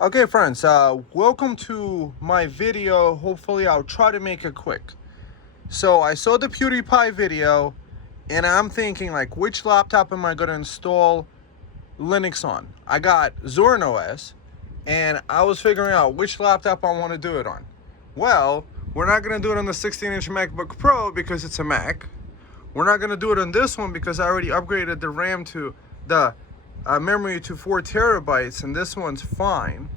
Okay friends, welcome to my video. Hopefully I'll try to make it quick. So I saw the Pewdiepie video and I'm thinking like, which laptop am I going to install Linux on? I got ZORIN OS and I was figuring out which laptop I want to do it on. Well, we're not going to do it on the 16-inch MacBook Pro because it's a Mac. We're not going to do it on this one because I already upgraded the RAM to the memory to 4 terabytes, and this one's fine.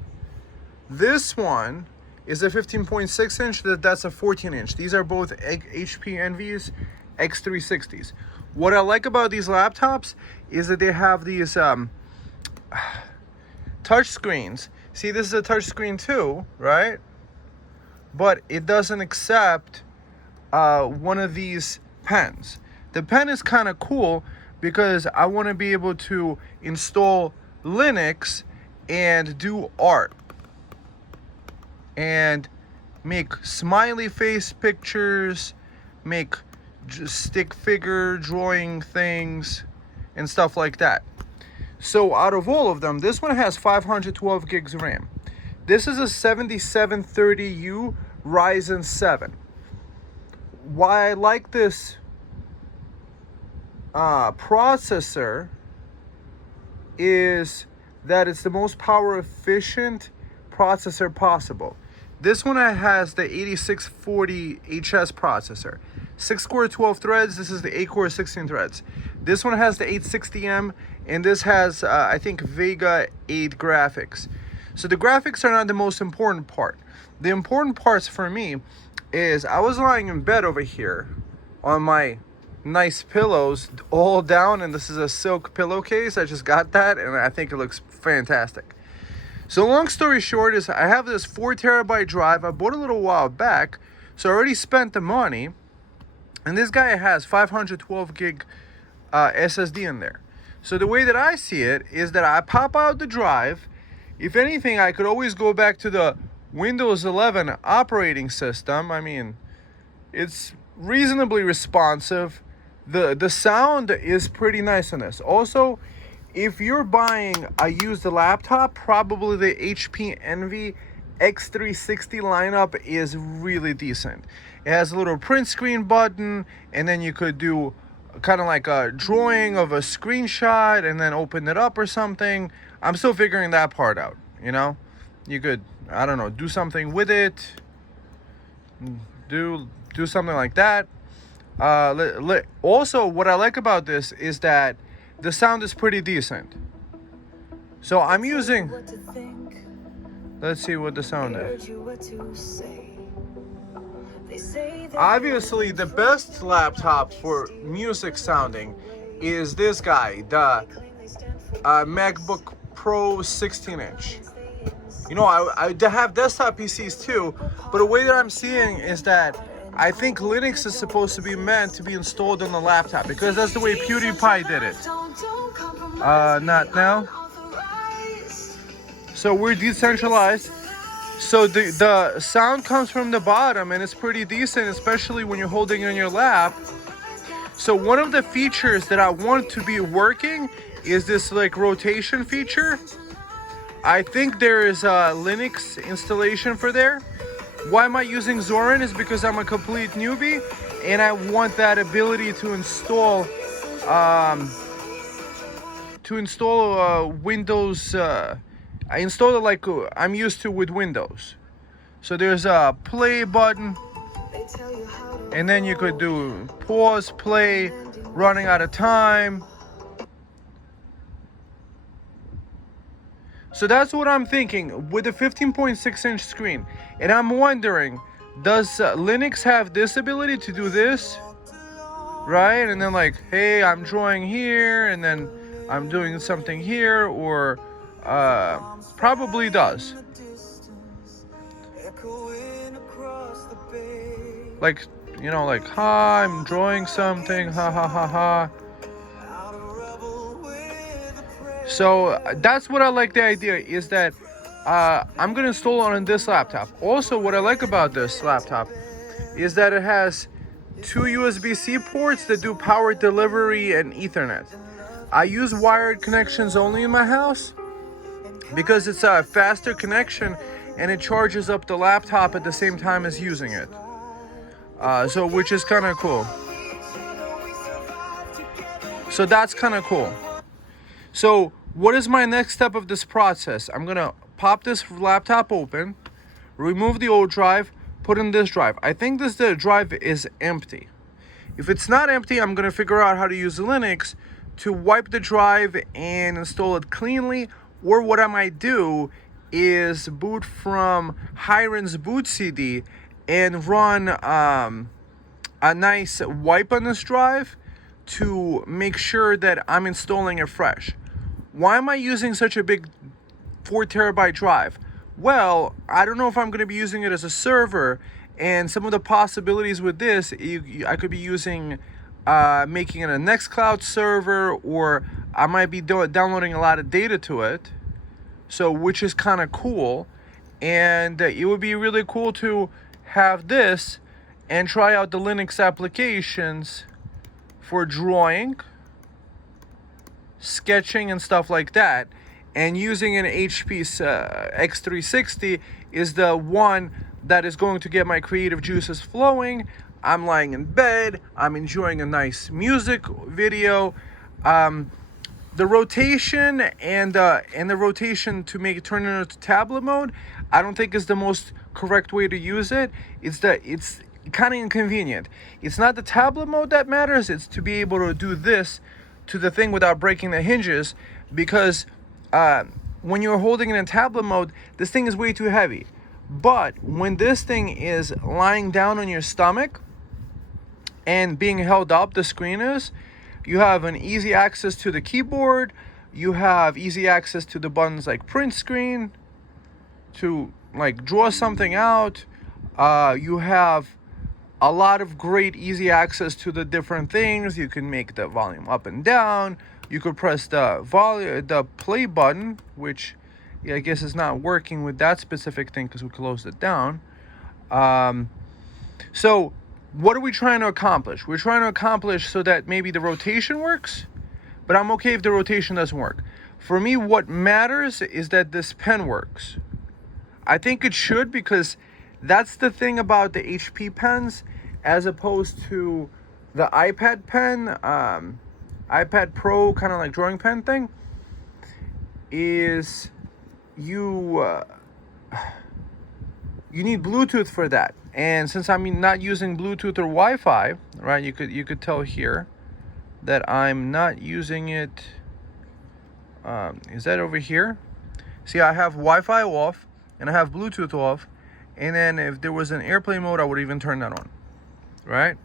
This one is a 15.6 inch, that's a 14 inch. These are both HP Envy's X360s. What I like about these laptops is that they have these touch screens. See, this is a touch screen too, right? But it doesn't accept one of these pens. The pen is kind of cool because I want to be able to install Linux and do art and make smiley face pictures, make stick figure drawing things and stuff like that. So out of all of them, this one has 512 gigs of RAM. This is a 7730U Ryzen 7. Why I like this processor is that it's the most power efficient processor possible. This one has the 8640 HS processor, 6-core 12 threads. This is the 8-core 16 threads. This one has the 860M, and this has I think Vega 8 graphics. So the graphics are not the most important part. The important parts for me is I was lying in bed over here on my nice pillows all down, and this is a silk pillowcase. I just got that and I think it looks fantastic. So long story short is I have this 4 terabyte drive I bought a little while back, so I already spent the money, and this guy has 512 gig SSD in there. So the way that I see it is that I pop out the drive. If anything, I could always go back to the Windows 11 operating system. I mean, it's reasonably responsive. The sound is pretty nice on this. Also, if you're buying a used laptop, probably the HP Envy X360 lineup is really decent. It has a little print screen button, and then you could do kind of like a drawing of a screenshot and then open it up or something. I'm still figuring that part out, you know? You could, I don't know, do something with it. Do something like that. Also, what I like about this is that the sound is pretty decent. So I'm using, let's see what the sound is. Obviously, the best laptop for music sounding is this guy, the MacBook Pro 16-inch. You know, I have desktop PCs too, but the way that I'm seeing is that I think Linux is supposed to be meant to be installed on the laptop because that's the way Pewdiepie did it. Not now. So we're decentralized. So the sound comes from the bottom and it's pretty decent, especially when you're holding it in your lap. So one of the features that I want to be working is this like rotation feature. I think there is a Linux installation for there. Why am I using ZORIN is because I'm a complete newbie and I want that ability to install Windows. I installed it like I'm used to with Windows. So there's a play button, and then you could do pause, play, running out of time. So that's what I'm thinking with a 15.6 inch screen. And I'm wondering, does Linux have this ability to do this? Right? And then like, hey, I'm drawing here and then I'm doing something here, or probably does. Like, you know, like, hi, I'm drawing something, ha ha ha ha. So that's what I like. The idea is that I'm gonna install it on this laptop. Also, what I like about this laptop is that it has 2 USB-C ports that do power delivery and Ethernet. I use wired connections only in my house, because it's a faster connection and it charges up the laptop at the same time as using it. So which is kind of cool. So that's kind of cool. So what is my next step of this process? I'm gonna pop this laptop open, remove the old drive, put in this drive. I think the drive is empty. If it's not empty, I'm gonna figure out how to use Linux to wipe the drive and install it cleanly. Or what I might do is boot from Hiren's boot CD and run a nice wipe on this drive to make sure that I'm installing it fresh. Why am I using such a big 4 terabyte drive? Well, I don't know if I'm going to be using it as a server, and some of the possibilities with this, I could be using, making it a Nextcloud server, or I might be downloading a lot of data to it, so which is kind of cool. And it would be really cool to have this and try out the Linux applications for drawing, sketching, and stuff like that. And using an HP X360 is the one that is going to get my creative juices flowing. I'm lying in bed, I'm enjoying a nice music video. The rotation and the rotation to make it turn it into tablet mode, I don't think is the most correct way to use it. It's kind of inconvenient. It's not the tablet mode that matters, it's to be able to do this to the thing without breaking the hinges, because when you're holding it in tablet mode, this thing is way too heavy. But when this thing is lying down on your stomach and being held up, the screen is, you have an easy access to the keyboard, you have easy access to the buttons like print screen, to like draw something out, you have a lot of great easy access to the different things. You can make the volume up and down. You could press the play button, which I guess is not working with that specific thing because we closed it down. So what are we trying to accomplish? We're trying to accomplish so that maybe the rotation works, but I'm okay if the rotation doesn't work. For me, what matters is that this pen works. I think it should, because that's the thing about the HP pens as opposed to the iPad pen, iPad Pro kind of like drawing pen thing, is you need Bluetooth for that. And since I'm not using Bluetooth or Wi-Fi, right, you could tell here that I'm not using it. Is that over here? See, I have Wi-Fi off and I have Bluetooth off. And then if there was an airplane mode, I would even turn that on, right?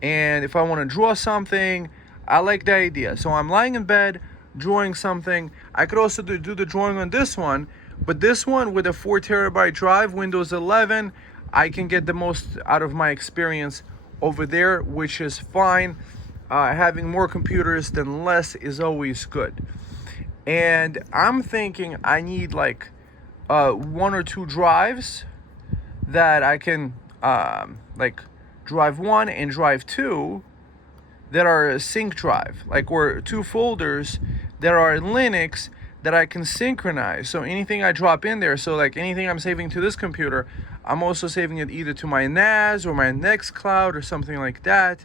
And if I want to draw something, I like the idea. So I'm lying in bed, drawing something. I could also do the drawing on this one, but this one with a 4 terabyte drive, Windows 11, I can get the most out of my experience over there, which is fine. Having more computers than less is always good. And I'm thinking I need like 1 or 2 drives that I can like drive 1 and drive 2 that are a sync drive, like, or 2 folders that are in Linux that I can synchronize. So anything I drop in there, so like anything I'm saving to this computer, I'm also saving it either to my NAS or my Nextcloud or something like that.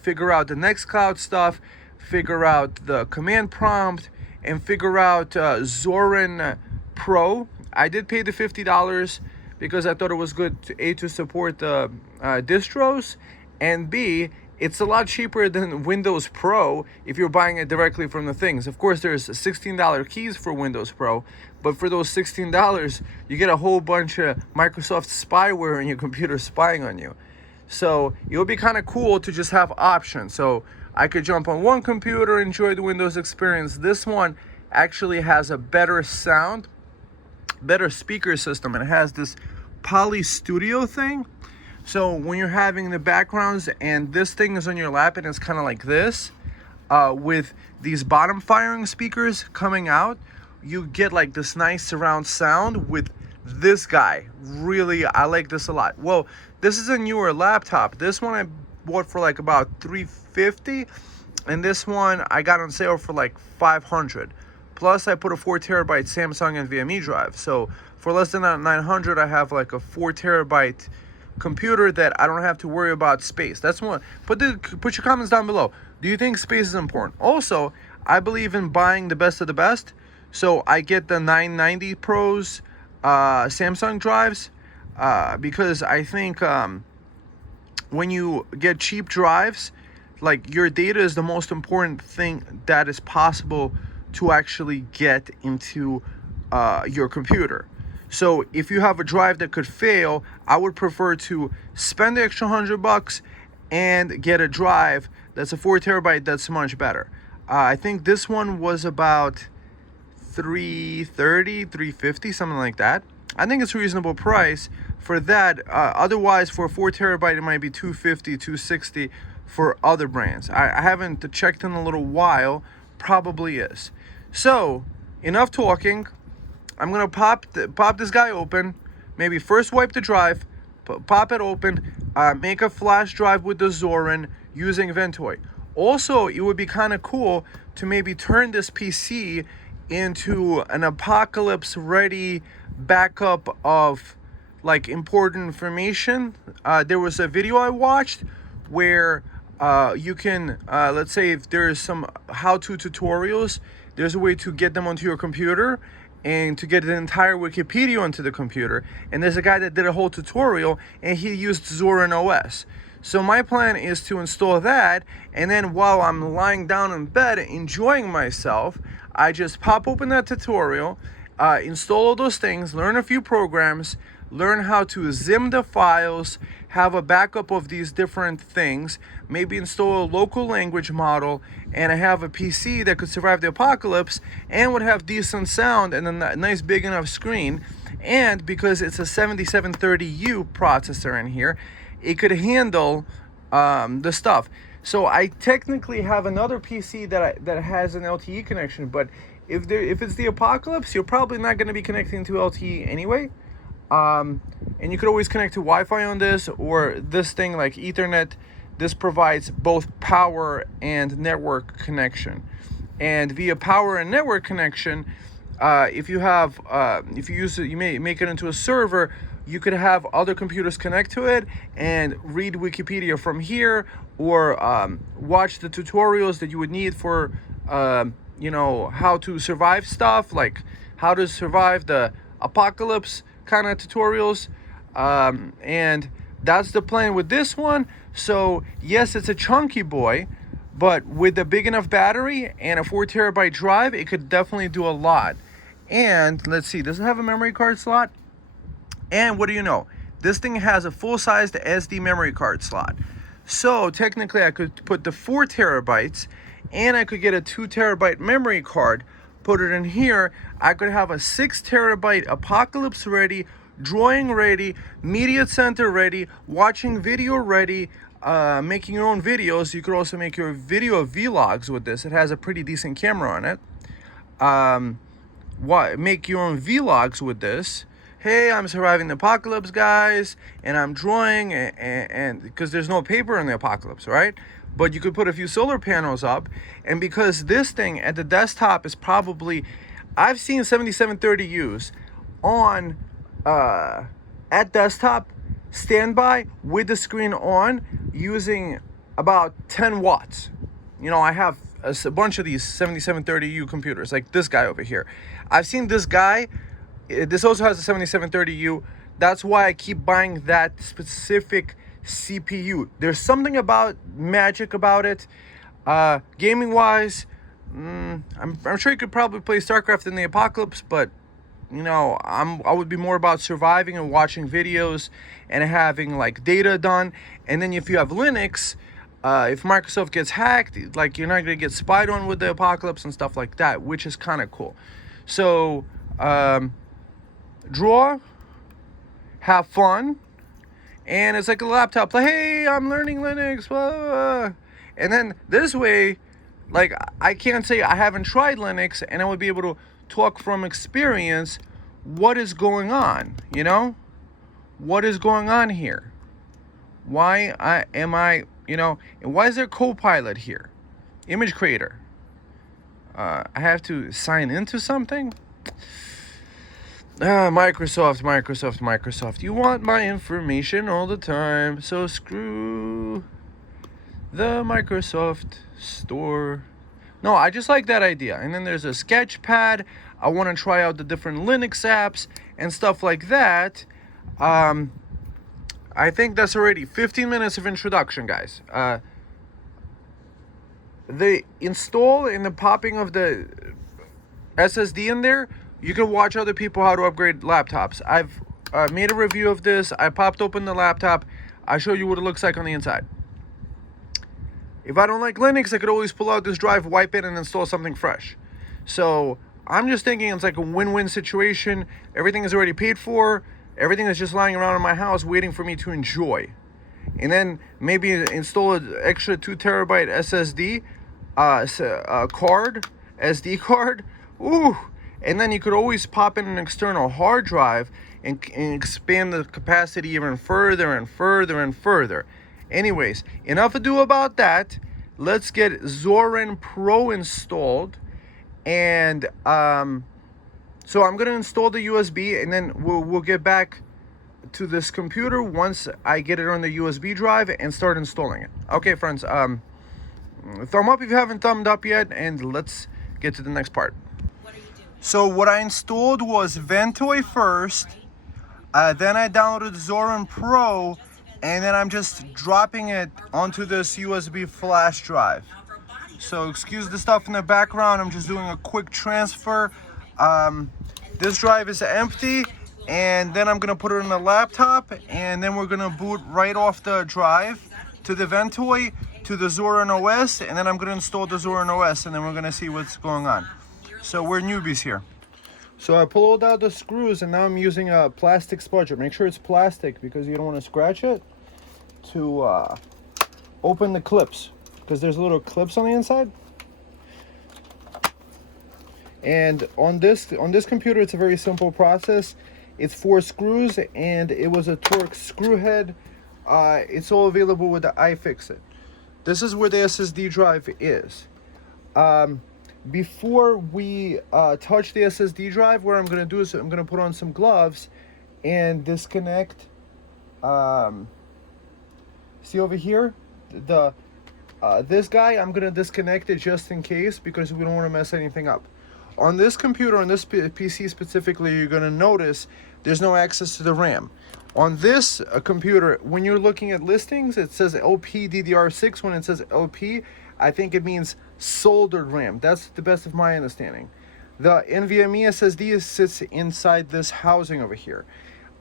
Figure out the Nextcloud stuff, figure out the command prompt, and figure out ZORIN Pro. I did pay the $50 because I thought it was good to support the distros, and B, it's a lot cheaper than Windows Pro if you're buying it directly from the things. Of course, there's $16 keys for Windows Pro, but for those $16, you get a whole bunch of Microsoft spyware in your computer spying on you. So it would be kind of cool to just have options. So I could jump on one computer, enjoy the Windows experience. This one actually has a better sound, better speaker system. It has this Poly Studio thing. So when you're having the backgrounds and this thing is on your lap and it's kind of like this, with these bottom firing speakers coming out, you get like this nice surround sound with this guy. Really, I like this a lot. Well, this is a newer laptop. This one I bought for like about $350, and this one I got on sale for like $500. Plus, I put a 4 terabyte Samsung NVMe drive. So for less than 900, I have like a 4 terabyte computer that I don't have to worry about space. That's one. Put your comments down below. Do you think space is important? Also, I believe in buying the best of the best. So I get the 990 Pros Samsung drives because I think when you get cheap drives, like, your data is the most important thing that is possible to actually get into your computer. So if you have a drive that could fail, I would prefer to spend the extra $100 and get a drive that's a 4 terabyte that's much better. I think this one was about $330, $350, something like that. I think it's a reasonable price for that. Otherwise, for a 4 terabyte, it might be $250, $260 for other brands. I haven't checked in a little while. Probably is. So, enough talking. I'm gonna pop this guy open. Maybe first wipe the drive, pop it open, make a flash drive with the ZORIN using Ventoy. Also, it would be kind of cool to maybe turn this PC into an apocalypse-ready backup of like important information. There was a video I watched where you can, let's say if there's some how-to tutorials, there's a way to get them onto your computer and to get the entire Wikipedia onto the computer. And there's a guy that did a whole tutorial and he used ZORIN OS. So my plan is to install that, and then while I'm lying down in bed enjoying myself, I just pop open that tutorial, install all those things, learn a few programs, learn how to zim the files, have a backup of these different things, maybe install a local language model, and I have a PC that could survive the apocalypse and would have decent sound and a nice big enough screen. And because it's a 7730U processor in here, it could handle the stuff. So I technically have another PC that has an LTE connection, but if it's the apocalypse, you're probably not going to be connecting to LTE anyway. And you could always connect to Wi-Fi on this, or this thing like Ethernet. This provides both power and network connection. And via power and network connection, if you use it, you may make it into a server. You could have other computers connect to it and read Wikipedia from here, or watch the tutorials that you would need for, how to survive stuff, like how to survive the apocalypse kind of tutorials. And that's the plan with this one. So yes, it's a chunky boy, but with a big enough battery and a 4 terabyte drive, it could definitely do a lot. And let's see, does it have a memory card slot? And what do you know? This thing has a full-sized SD memory card slot. So technically I could put the 4 terabytes and I could get a 2 terabyte memory card, put it in here. I could have a 6 terabyte apocalypse ready, drawing ready, media center ready, watching video ready, making your own videos. You could also make your video vlogs with this. It has a pretty decent camera on it. Make your own vlogs with this. Hey, I'm surviving the apocalypse, guys, and I'm drawing, and because there's no paper in the apocalypse, right? But you could put a few solar panels up, and because this thing at the desktop is probably, I've seen 7730Us on at desktop standby with the screen on using about 10 watts. I have a bunch of these 7730U computers, like this guy over here. I've seen this guy. This also has a 7730U. That's why I keep buying that specific CPU. There's something magic about it. Gaming wise, I'm sure you could probably play StarCraft in the apocalypse, but I would be more about surviving and watching videos and having like data done. And then if you have Linux, if Microsoft gets hacked, like, you're not gonna get spied on with the apocalypse and stuff like that, which is kind of cool. So draw, have fun, and it's like a laptop, like, hey, I'm learning Linux, blah, blah, blah. And then this way, like, I can't say I haven't tried Linux, and I would be able to talk from experience what is going on, what is going on here, and why is there Copilot here, image creator, I have to sign into something. Microsoft. You want my information all the time, so screw the Microsoft store. No, I just like that idea. And then there's a Sketchpad. I want to try out the different Linux apps and stuff like that. I think that's already 15 minutes of introduction, guys. The install and the popping of the SSD in there, you can watch other people how to upgrade laptops. I've made a review of this. I popped open the laptop. I show you what it looks like on the inside. If I don't like Linux, I could always pull out this drive, wipe it, and install something fresh. So I'm just thinking it's like a win-win situation. Everything is already paid for. Everything is just lying around in my house waiting for me to enjoy. And then maybe install an extra 2 terabyte SSD SD card. Ooh. And then you could always pop in an external hard drive and expand the capacity even further and further and further. Anyways, enough ado about that. Let's get ZORIN Pro installed. And so I'm going to install the USB, and then we'll get back to this computer once I get it on the USB drive and start installing it. Okay, friends, thumb up if you haven't thumbed up yet, and let's get to the next part. So what I installed was Ventoy first, then I downloaded ZORIN Pro, and then I'm just dropping it onto this USB flash drive. So excuse the stuff in the background, I'm just doing a quick transfer. This drive is empty, and then I'm gonna put it on the laptop, and then we're gonna boot right off the drive to the Ventoy, to the ZORIN OS, and then I'm gonna install the ZORIN OS, and then we're gonna see what's going on. So we're newbies here. So I pulled out the screws, and now I'm using a plastic spudger. Make sure it's plastic because you don't want to scratch it, to open the clips, because there's little clips on the inside. And on this computer, it's a very simple process. It's 4 screws, and it was a Torx screw head. It's all available with the iFixit. This is where the SSD drive is. Before we touch the SSD drive, what I'm going to do is I'm going to put on some gloves and disconnect. See over here, this guy, I'm going to disconnect it just in case, because we don't want to mess anything up. On this computer, on this PC specifically, you're going to notice there's no access to the RAM. On this computer, when you're looking at listings, it says LPDDR6. When it says LP, I think it means soldered RAM. That's the best of my understanding. The NVMe SSD sits inside this housing over here.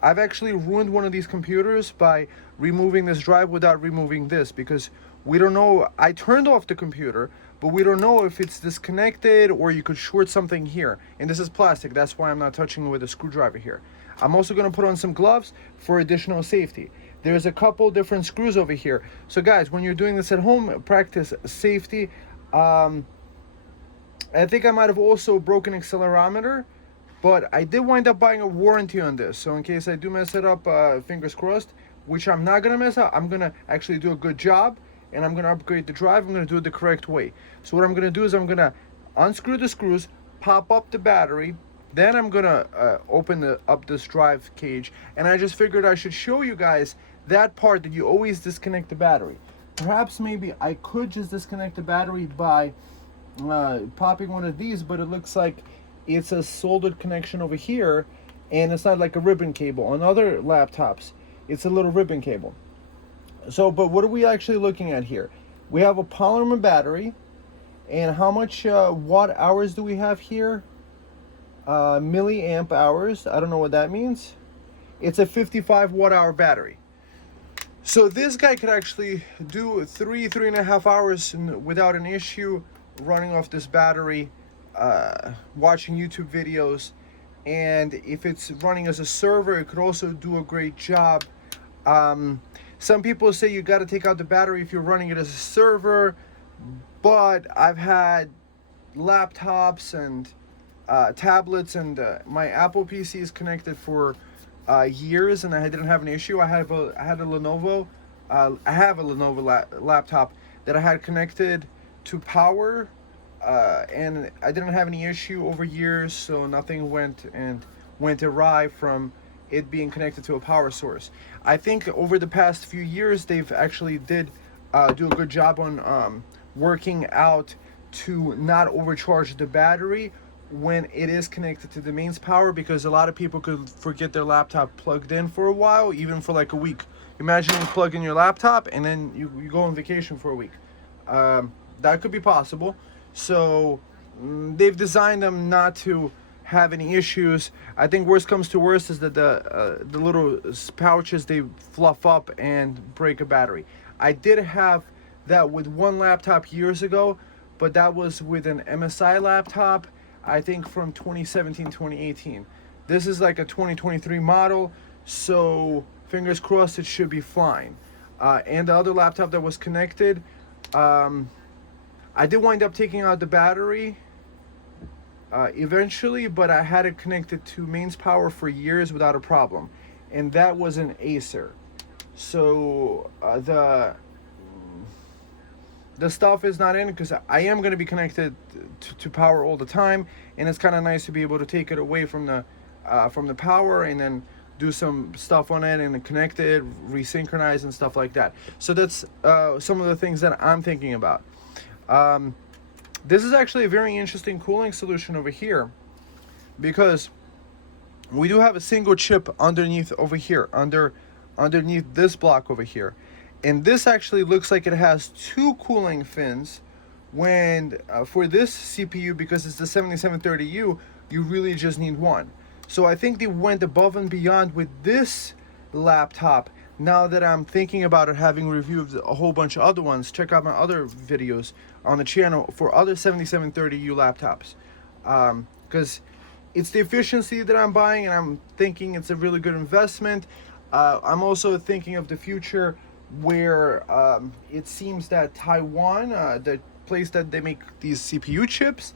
I've actually ruined one of these computers by removing this drive without removing this, because we don't know. I turned off the computer, but we don't know if it's disconnected or you could short something here. And this is plastic. That's why I'm not touching it with a screwdriver here. I'm also going to put on some gloves for additional safety. There's a couple different screws over here. So guys, when you're doing this at home, practice safety. I think I might have also broken accelerometer, but I did wind up buying a warranty on this. So in case I do mess it up, fingers crossed, which I'm not going to mess up. I'm going to actually do a good job, and I'm going to upgrade the drive. I'm going to do it the correct way. So what I'm going to do is I'm going to unscrew the screws, pop up the battery, then I'm going to open up this drive cage. And I just figured I should show you guys that part that you always disconnect the battery. Perhaps maybe I could just disconnect the battery by popping one of these, but it looks like it's a soldered connection over here, and it's not like a ribbon cable. On other laptops, it's a little ribbon cable. So, but what are we actually looking at here? We have a polymer battery, and how much watt hours do we have here? Milliamp hours. I don't know what that means. It's a 55 watt hour battery. So this guy could actually do 3.5 hours without an issue, running off this battery, watching YouTube videos. And if it's running as a server, it could also do a great job. Some people say you got to take out the battery if you're running it as a server, but I've had laptops and tablets, and my Apple PC is connected for years, and I didn't have an issue. I have a Lenovo. I have a Lenovo laptop that I had connected to power and I didn't have any issue over years, so nothing went awry from it being connected to a power source. I think over the past few years they've actually did do a good job on working out to not overcharge the battery when it is connected to the mains power, because a lot of people could forget their laptop plugged in for a while, even for like a week. Imagine you plug in your laptop and then you go on vacation for a week. That could be possible. So they've designed them not to have any issues. I think worst comes to worst is that the little pouches, they fluff up and break a battery. I did have that with one laptop years ago, but that was with an MSI laptop, I think from 2017, 2018. This is like a 2023 model, so fingers crossed it should be fine. And the other laptop that was connected, I did wind up taking out the battery eventually, but I had it connected to mains power for years without a problem, and that was an Acer. So the stuff is not in because I am going to be connected to power all the time, and it's kind of nice to be able to take it away from the power and then do some stuff on it and connect it, resynchronize and stuff like that. So that's some of the things that I'm thinking about. This is actually a very interesting cooling solution over here, because we do have a single chip underneath over here, underneath this block over here. And this actually looks like it has two cooling fins, when for this CPU, because it's the 7730U, you really just need one. So I think they went above and beyond with this laptop. Now that I'm thinking about it, having reviewed a whole bunch of other ones, check out my other videos on the channel for other 7730U laptops. Because it's the efficiency that I'm buying, and I'm thinking it's a really good investment. I'm also thinking of the future where it seems that Taiwan, the place that they make these CPU chips,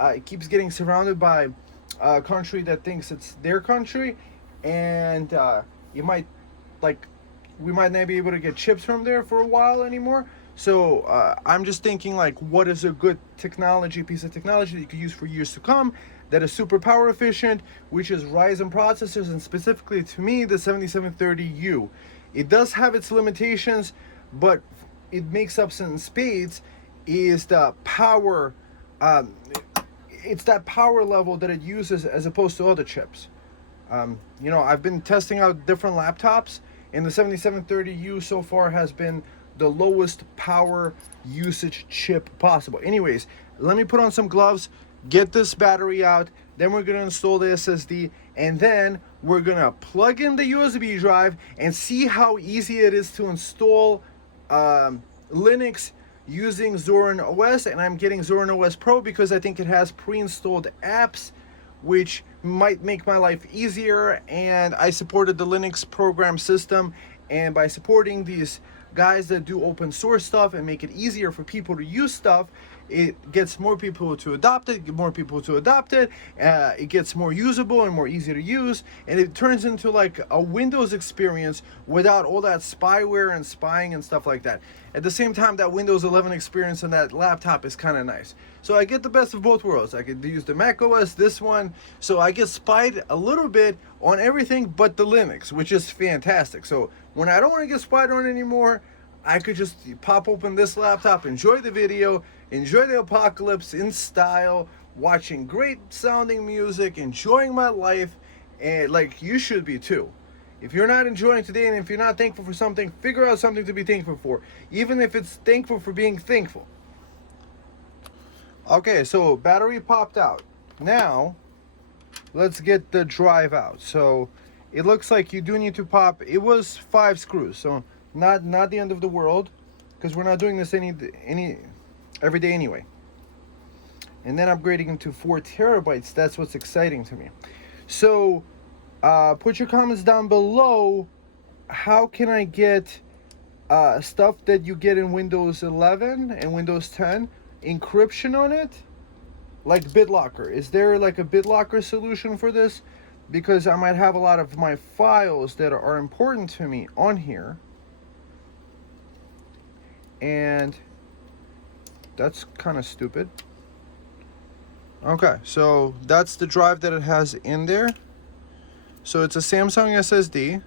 it keeps getting surrounded by a country that thinks it's their country, and we might not be able to get chips from there for a while anymore. So I'm just thinking, like, what is a good piece of technology that you could use for years to come that is super power efficient, which is Ryzen processors, and specifically to me the 7730U. It does have its limitations, but it makes up in spades is the power. It's that power level that it uses as opposed to other chips. I've been testing out different laptops, and the 7730U so far has been the lowest power usage chip possible. Anyways, let me put on some gloves, get this battery out, then we're going to install the SSD, and then we're going to plug in the USB drive and see how easy it is to install Linux using Zorin OS. And I'm getting Zorin OS Pro because I think it has pre-installed apps which might make my life easier, and I supported the Linux program system, and by supporting these guys that do open source stuff and make it easier for people to use stuff, it gets more people to adopt it, it gets more usable and more easy to use, and it turns into like a Windows experience without all that spyware and spying and stuff like that. At the same time, that Windows 11 experience on that laptop is kind of nice. So I get the best of both worlds. I could use the Mac OS, this one, so I get spied a little bit on everything but the Linux, which is fantastic. So when I don't want to get spied on anymore, I could just pop open this laptop, enjoy the video, enjoy the apocalypse in style, watching great sounding music, enjoying my life, and like you should be too. If you're not enjoying today, and if you're not thankful for something, figure out something to be thankful for, even if it's thankful for being thankful. Okay, so battery popped out. Now, let's get the drive out. So it looks like you do need to pop, it was 5 screws, so not the end of the world, because we're not doing this any every day anyway. And then upgrading to 4 terabytes, that's what's exciting to me. So put your comments down below. How can I get stuff that you get in Windows 11 and Windows 10 encryption on it, like BitLocker? Is there like a BitLocker solution for this? Because I might have a lot of my files that are important to me on here, and that's kind of stupid. Okay, so that's the drive that it has in there. So it's a Samsung SSD.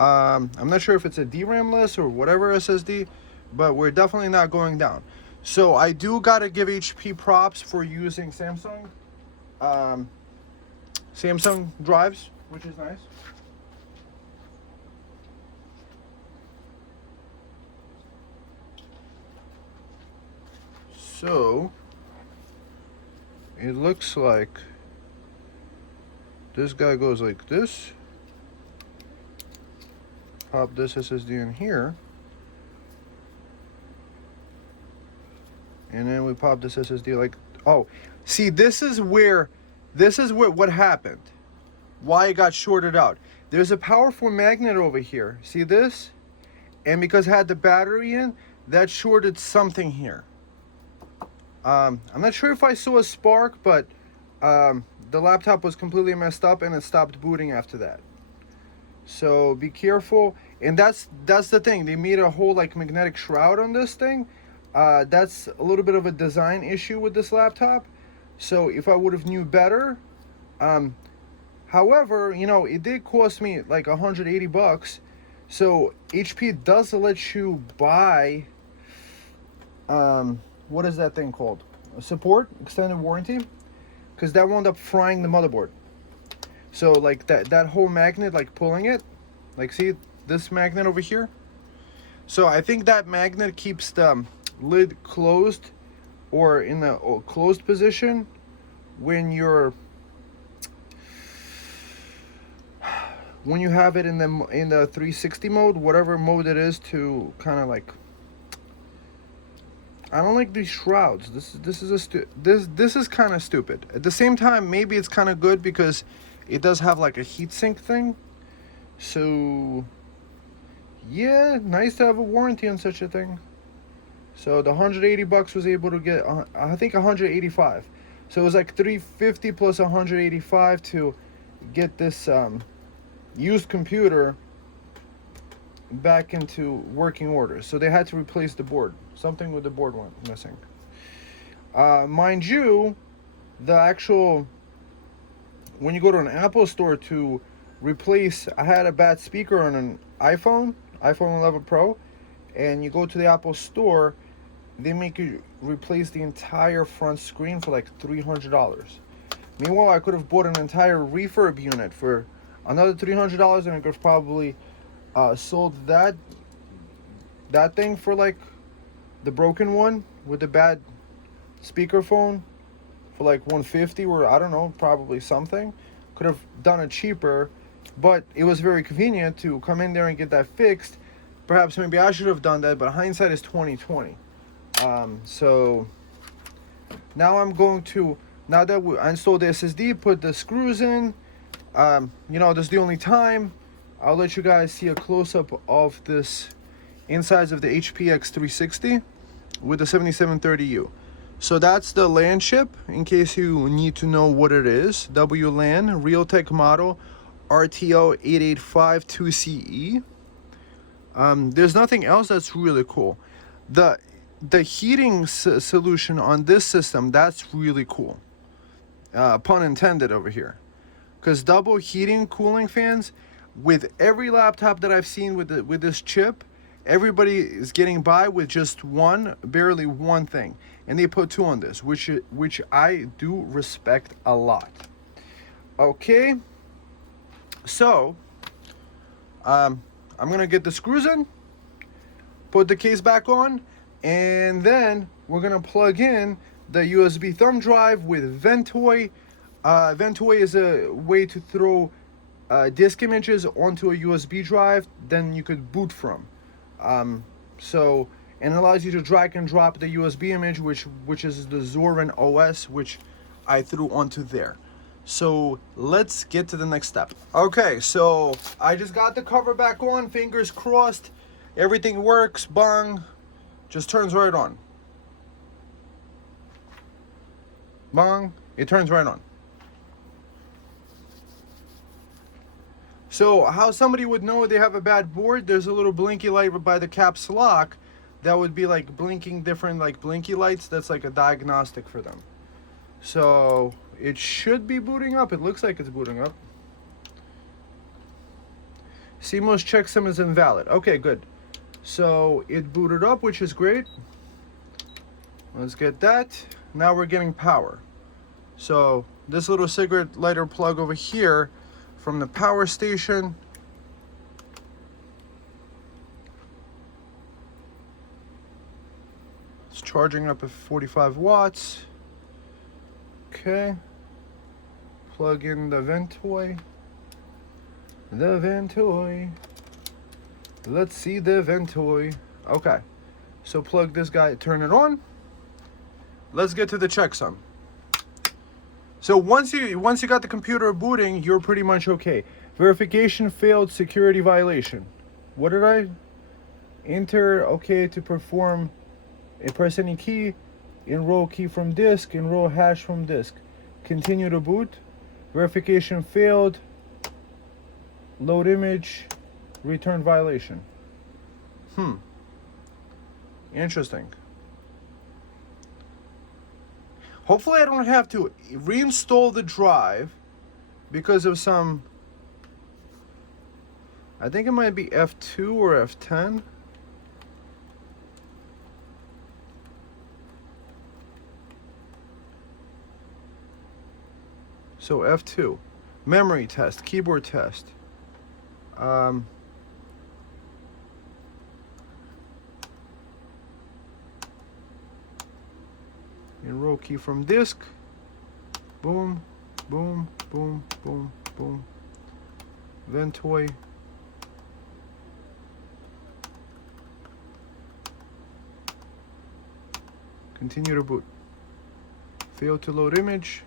I'm not sure if it's a DRAM-less or whatever SSD, but we're definitely not going down. So I do gotta give HP props for using Samsung drives, which is nice. So it looks like this guy goes like this. Pop this SSD in here. And then we pop this SSD like, oh, see, this is what happened. Why it got shorted out. There's a powerful magnet over here. See this? And because it had the battery in, that shorted something here. I'm not sure if I saw a spark, but the laptop was completely messed up and it stopped booting after that. So be careful. And that's the thing. They made a whole like magnetic shroud on this thing. That's a little bit of a design issue with this laptop. So if I would have knew better, however, you know, it did cost me like $180. So HP does let you buy, what is that thing called? A support, extended warranty, because that wound up frying the motherboard. So like that whole magnet, like pulling it, like see this magnet over here. So I think that magnet keeps the lid closed or in the closed position when you have it in the 360 mode, whatever mode it is, to kind of like, I don't like these shrouds. This is kind of stupid. At the same time, maybe it's kind of good because it does have like a heatsink thing. So yeah, nice to have a warranty on such a thing. So the $180 was able to get, I think 185. So it was like 350 plus 185 to get this used computer back into working order. So they had to replace the board. Something with the board went missing. Mind you, the actual, when you go to an Apple store to replace, I had a bad speaker on an iPhone 11 Pro, and you go to the Apple store, they make you replace the entire front screen for like $300. Meanwhile, I could have bought an entire refurb unit for another $300, and I could have probably sold that thing for like the broken one with the bad speakerphone for like 150, or I don't know, probably something. Could have done it cheaper, but it was very convenient to come in there and get that fixed. Perhaps maybe I should have done that, but hindsight is 20/20. So now I'm going to, now that I installed the SSD, put the screws in. You know, this is the only time. I'll let you guys see a close-up of this insides of the HP X360 with the 7730U. So that's the LAN chip, in case you need to know what it is. WLAN, Realtek model RTO8852CE. There's nothing else that's really cool. The heating solution on this system, that's really cool. Pun intended over here. Because double heating cooling fans, with every laptop that I've seen with this chip, everybody is getting by with just one, barely one thing. And they put two on this, which I do respect a lot. Okay. So, I'm going to get the screws in, put the case back on, and then we're going to plug in the USB thumb drive with Ventoy. Ventoy is a way to throw disk images onto a USB drive, then you could boot from. So, and it allows you to drag and drop the USB image, which is the ZORIN OS, which I threw onto there. So let's get to the next step. Okay, so I just got the cover back on, fingers crossed, everything works, bang, just turns right on. Bang, it turns right on. So how somebody would know they have a bad board, there's a little blinky light by the caps lock that would be like blinking different like blinky lights. That's like a diagnostic for them. So it should be booting up. It looks like it's booting up. CMOS checksum is invalid. Okay, good. So it booted up, which is great. Let's get that. Now we're getting power. So this little cigarette lighter plug over here from the power station. It's charging up at 45 watts. Okay. Plug in the Ventoy. The Ventoy. Let's see the Ventoy. Okay. So plug this guy, turn it on. Let's get to the checksum. So once you got the computer booting, you're pretty much okay. Verification failed, security violation. What did I enter? Okay to perform. Press any key. Enroll key from disk. Enroll hash from disk. Continue to boot. Verification failed. Load image. Return violation. Interesting. Hopefully I don't have to reinstall the drive because of some, I think it might be F2 or F10. So F2, memory test, keyboard test. Enroll key from disk. Boom, boom, boom, boom, boom. Ventoy. Continue to boot. Fail to load image.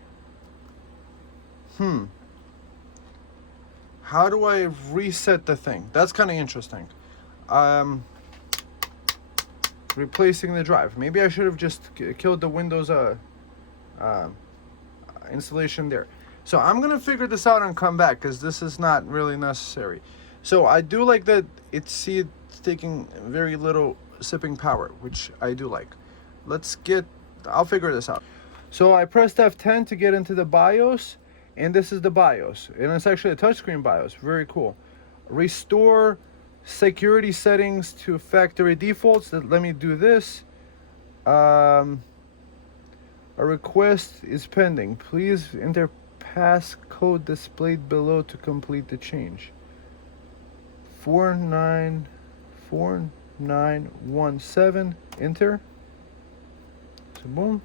How do I reset the thing? That's kind of interesting. Replacing the drive. Maybe I should have just killed the Windows installation there. So I'm gonna figure this out and come back because this is not really necessary. So I do like that it's taking very little sipping power, which I do like. I'll figure this out. So I pressed F10 to get into the BIOS, and this is the BIOS, and it's actually a touchscreen BIOS. Very cool. Restore security settings to factory defaults. Let me do this. A request is pending. Please enter passcode displayed below to complete the change. 494917. Enter. So boom.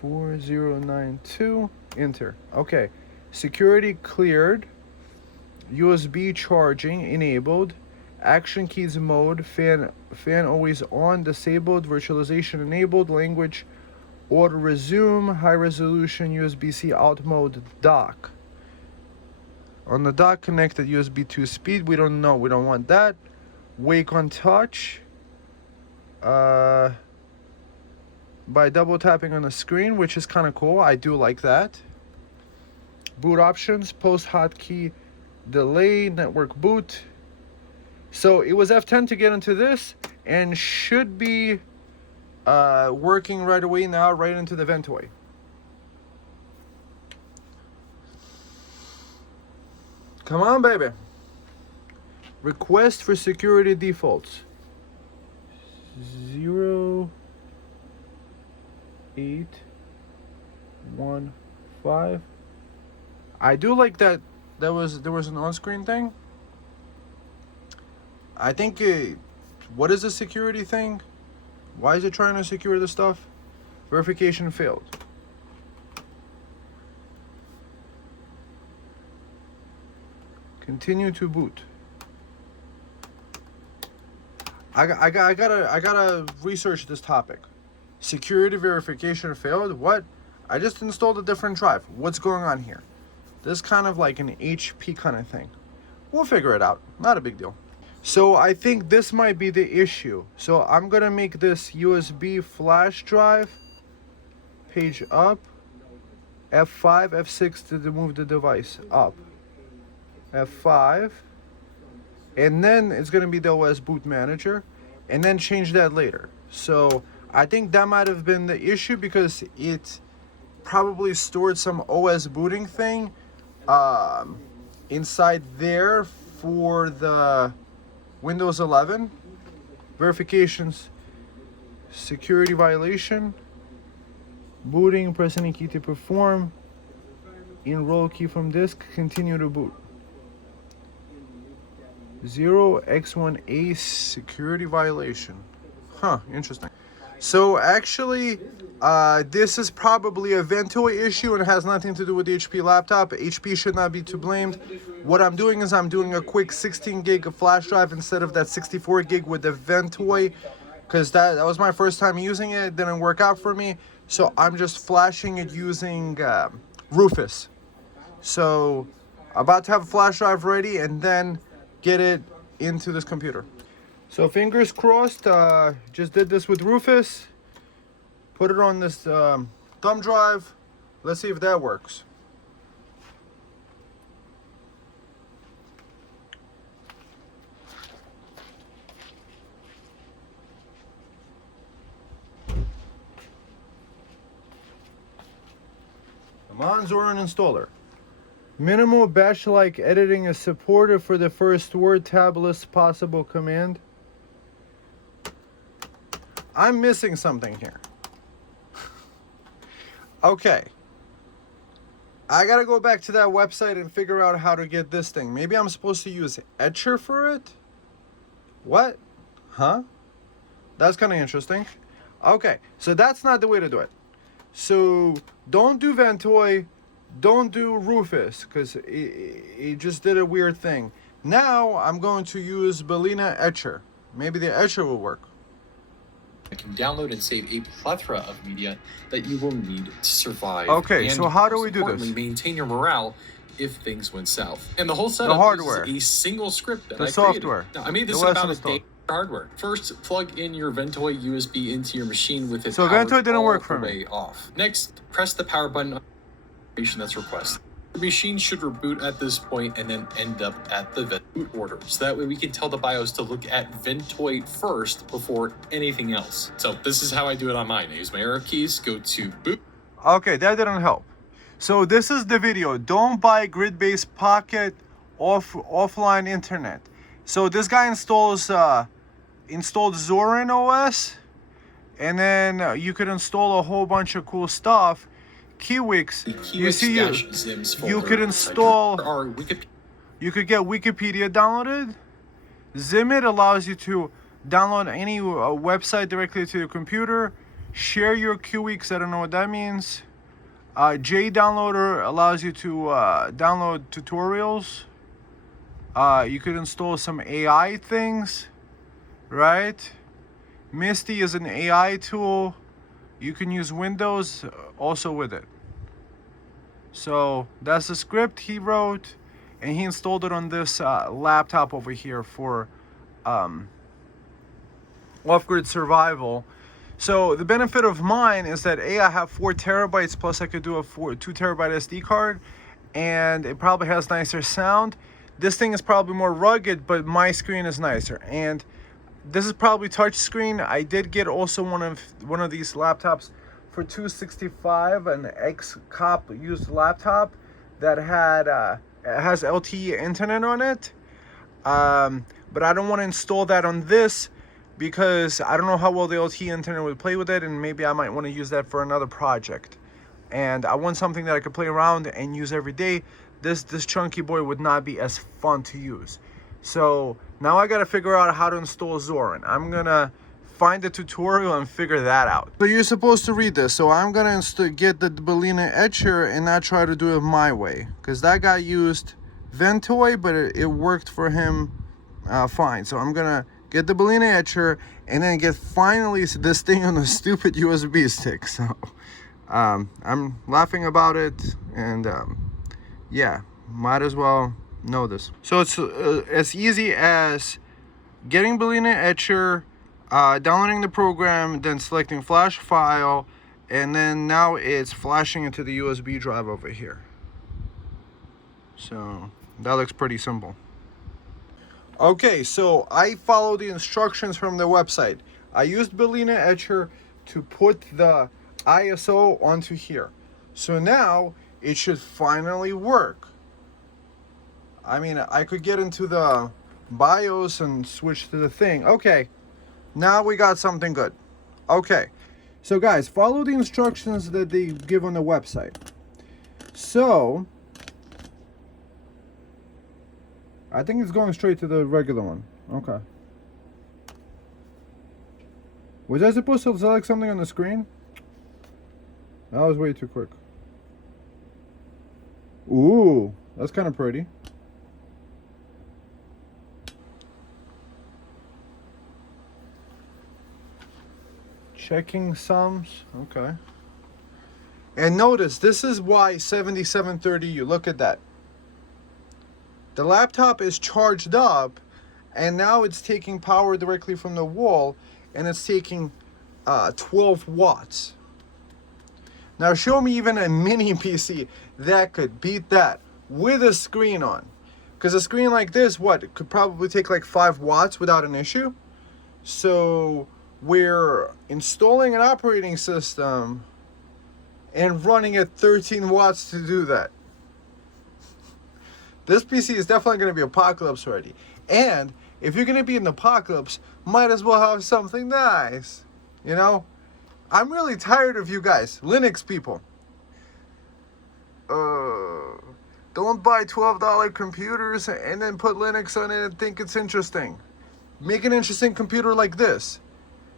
4092. Enter. Okay. Security cleared. USB charging enabled. Action keys mode. Fan always on. Disabled. Virtualization enabled. Language auto resume. High resolution USB-C out mode. Dock. On the dock, connected USB 2 speed. We don't know. We don't want that. Wake on touch. By double tapping on the screen, which is kind of cool. I do like that. Boot options, post hotkey, delay, network boot. So it was F10 to get into this, and should be working right away now, right into the Ventoy. Come on, baby. Request for security defaults. 0815. I do like that there was an on-screen thing. I think what is the security thing? Why is it trying to secure the stuff? Verification failed. Continue to boot. I gotta research this topic. Security verification failed. What? I just installed a different drive. What's going on here? This is kind of like an HP kind of thing. We'll figure it out. Not a big deal. So I think this might be the issue. So I'm gonna make this USB flash drive. Page up. F5, F6 to move the device up. F5. And then it's gonna be the OS boot manager. And then change that later. So I think that might have been the issue, because it probably stored some OS booting thing inside there for the Windows 11 verifications. Security violation. Booting, press any key to perform. Enroll key from disk, continue to boot. 0x1A security violation. Huh, interesting. So actually, this is probably a Ventoy issue and it has nothing to do with the HP laptop. HP should not be to blamed. What I'm doing is I'm doing a quick 16 gig flash drive instead of that 64 gig with the Ventoy, because that was my first time using it. It didn't work out for me. So I'm just flashing it using Rufus. So about to have a flash drive ready and then get it into this computer. So fingers crossed, just did this with Rufus. Put it on this thumb drive. Let's see if that works. Come on, ZORIN installer. Minimal batch-like editing is supported for the first word tab list possible command. I'm missing something here. Okay. I gotta go back to that website and figure out how to get this thing. Maybe I'm supposed to use Etcher for it? What? Huh? That's kind of interesting. Okay, so that's not the way to do it. So don't do Ventoy, don't do Rufus, because it just did a weird thing. Now I'm going to use Balena Etcher. Maybe the Etcher will work. I can download and save a plethora of media that you will need to survive. Okay, and so how do we do this? Maintain your morale if things went south. And the whole setup the hardware, is a single script that the I software. Now, I made this in about a day. Hardware. First, plug in your Ventoy USB into your machine with it. So Ventoy didn't work for me. Off. Next, press the power button on the information that's requested. The machine should reboot at this point and then end up at the boot order. So that way we can tell the BIOS to look at Ventoy first before anything else. So this is how I do it on mine. I use my arrow keys, go to boot. Okay, that didn't help. So this is the video. Don't buy Gridbase Pocket offline internet. So this guy installed ZORIN OS, and then you could install a whole bunch of cool stuff. Kiwix, you see, you could install, you could get Wikipedia downloaded. Zimit allows you to download any website directly to your computer. Share your Kiwix, I don't know what that means. JDownloader allows you to download tutorials. You could install some AI things, right? Misty is an AI tool. You can use Windows also with it. So that's the script he wrote, and he installed it on this laptop over here for off-grid survival. So the benefit of mine is that I have 4 terabytes plus I could do a 2 terabyte SD card, and it probably has nicer sound. This thing is probably more rugged, but my screen is nicer, and this is probably touch screen. I did get also one of these laptops for $265, an ex-cop used laptop that has LTE internet on it. But I don't want to install that on this because I don't know how well the LTE internet would play with it, and maybe I might want to use that for another project. And I want something that I could play around and use every day. This chunky boy would not be as fun to use. So now I gotta figure out how to install ZORIN. I'm gonna find the tutorial and figure that out. So you're supposed to read this. So I'm gonna get the Balena Etcher and not try to do it my way, because that guy used Ventoy, but it worked for him fine. So I'm gonna get the Balena Etcher and then get finally this thing on a stupid USB stick. So I'm laughing about it, and yeah, might as well know this. So it's as easy as getting Balena Etcher, downloading the program, then selecting flash file, and then now it's flashing into the USB drive over here. So that looks pretty simple. Okay, so I follow the instructions from the website. I used Bellina Etcher to put the ISO onto here. So now it should finally work. I mean, I could get into the BIOS and switch to the thing. Okay, now we got something good. Okay, so guys, follow the instructions that they give on the website. So, I think it's going straight to the regular one. Okay. Was I supposed to select something on the screen? That was way too quick. Ooh, that's kind of pretty. Checking sums. Okay. And notice, this is why 7730U. Look at that. The laptop is charged up, and now it's taking power directly from the wall, and it's taking 12 watts. Now show me even a mini PC that could beat that with a screen on. Because a screen like this, it could probably take like 5 watts without an issue. So we're installing an operating system and running at 13 watts to do that. This PC is definitely going to be apocalypse ready. And if you're going to be in the apocalypse, might as well have something nice. You know? I'm really tired of you guys, Linux people. Don't buy $12 computers and then put Linux on it and think it's interesting. Make an interesting computer like this.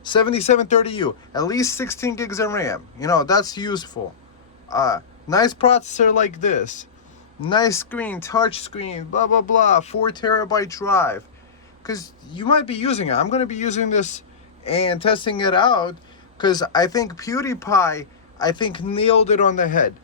7730U, at least 16 gigs of RAM. You know, that's useful. Nice processor like this. Nice screen, touch screen, blah, blah, blah. 4 terabyte drive. Because you might be using it. I'm going to be using this and testing it out. Because I think Pewdiepie, nailed it on the head.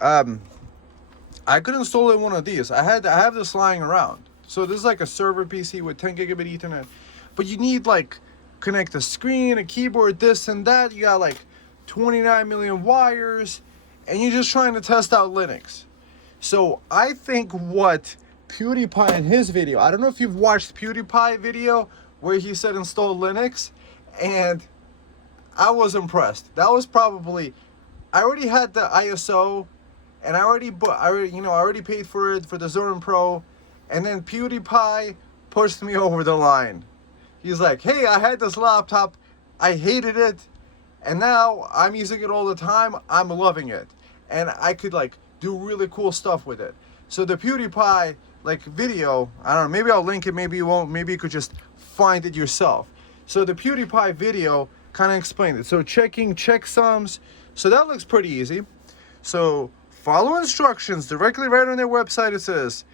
I could install it in one of these. I have this lying around. So this is like a server PC with 10 gigabit Ethernet. But you need like connect a screen, a keyboard, this and that. You got like 29 million wires. And you're just trying to test out Linux. So I think what Pewdiepie in his video, I don't know if you've watched Pewdiepie video where he said install Linux, and I was impressed. That was probably, I already had the ISO, and I already paid for it for the ZORIN Pro, and then Pewdiepie pushed me over the line. He's like, hey, I had this laptop, I hated it, and now I'm using it all the time, I'm loving it. And I could like do really cool stuff with it. So the Pewdiepie like video, I don't know, maybe I'll link it, maybe you won't, maybe you could just find it yourself. So the Pewdiepie video kind of explained it. So checksums, so that looks pretty easy. So follow instructions directly right on their website. It says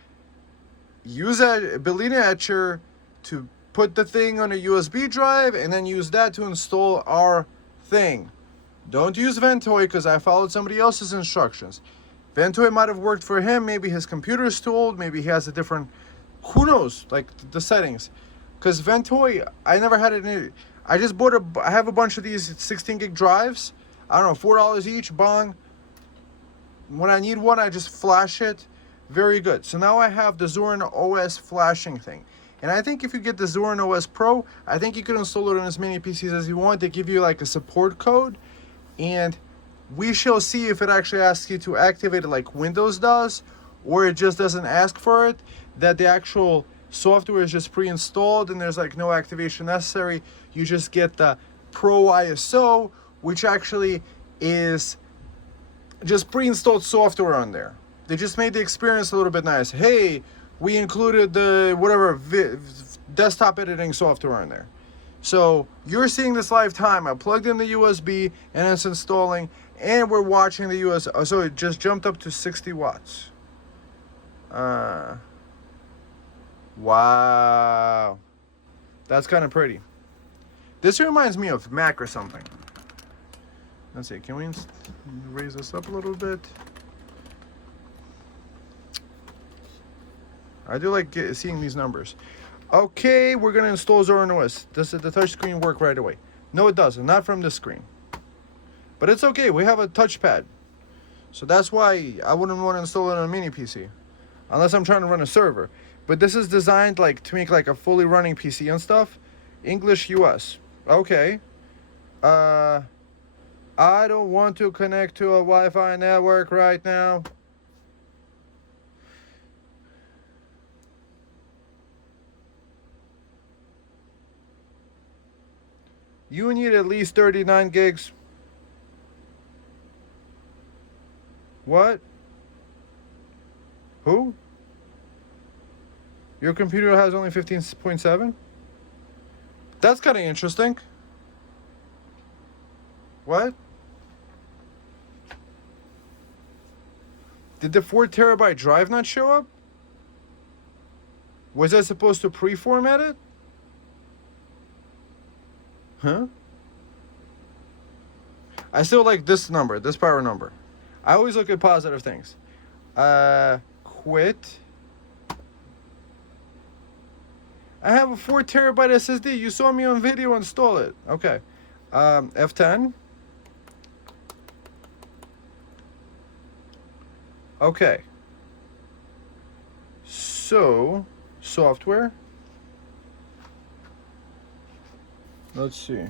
use a Bellina Etcher to put the thing on a USB drive and then use that to install our thing. Don't use Ventoy because I followed somebody else's instructions. Ventoy might have worked for him. Maybe his computer is too old. Maybe he has a different, who knows, like the settings. Because Ventoy, I never had it. I just bought I have a bunch of these 16 gig drives. I don't know, $4 each, bong. When I need one, I just flash it. Very good. So now I have the ZORIN OS flashing thing. And I think if you get the ZORIN OS Pro, I think you can install it on as many PCs as you want. They give you like a support code. And we shall see if it actually asks you to activate it like Windows does, or it just doesn't ask for it, that the actual software is just pre-installed and there's like no activation necessary. You just get the Pro ISO, which actually is just pre-installed software on there. They just made the experience a little bit nice. Hey, we included the whatever desktop editing software on there. So you're seeing this live time. I plugged in the USB and it's installing, and we're watching the USB. So it just jumped up to 60 watts. Wow. That's kind of pretty. This reminds me of Mac or something. Let's see, can we raise this up a little bit? I do like seeing these numbers. Okay, we're going to install ZORIN OS. Does the touchscreen work right away? No, it doesn't. Not from this screen. But it's okay. We have a touchpad. So that's why I wouldn't want to install it on a mini PC. Unless I'm trying to run a server. But this is designed like to make like a fully running PC and stuff. English US. Okay. I don't want to connect to a Wi-Fi network right now. You need at least 39 gigs. What? Who? Your computer has only 15.7? That's kind of interesting. What? Did the 4 terabyte drive not show up? Was I supposed to pre-format it? Huh? I still like this number, this power number. I always look at positive things. Quit. I have a 4 terabyte SSD. You saw me on video install it. Okay. F10. Okay. So, software. Let's see.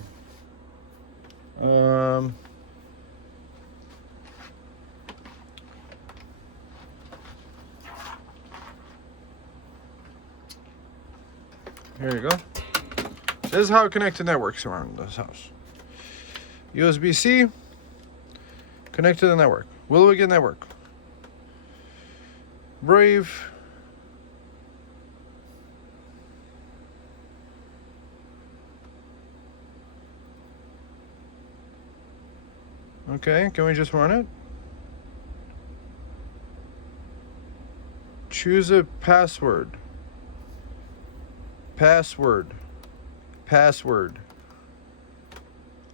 Here you go. This is how connected networks around this house. USB-C. Connect to the network. Will we get network? Brave. Okay, can we just run it? Choose a password. Password.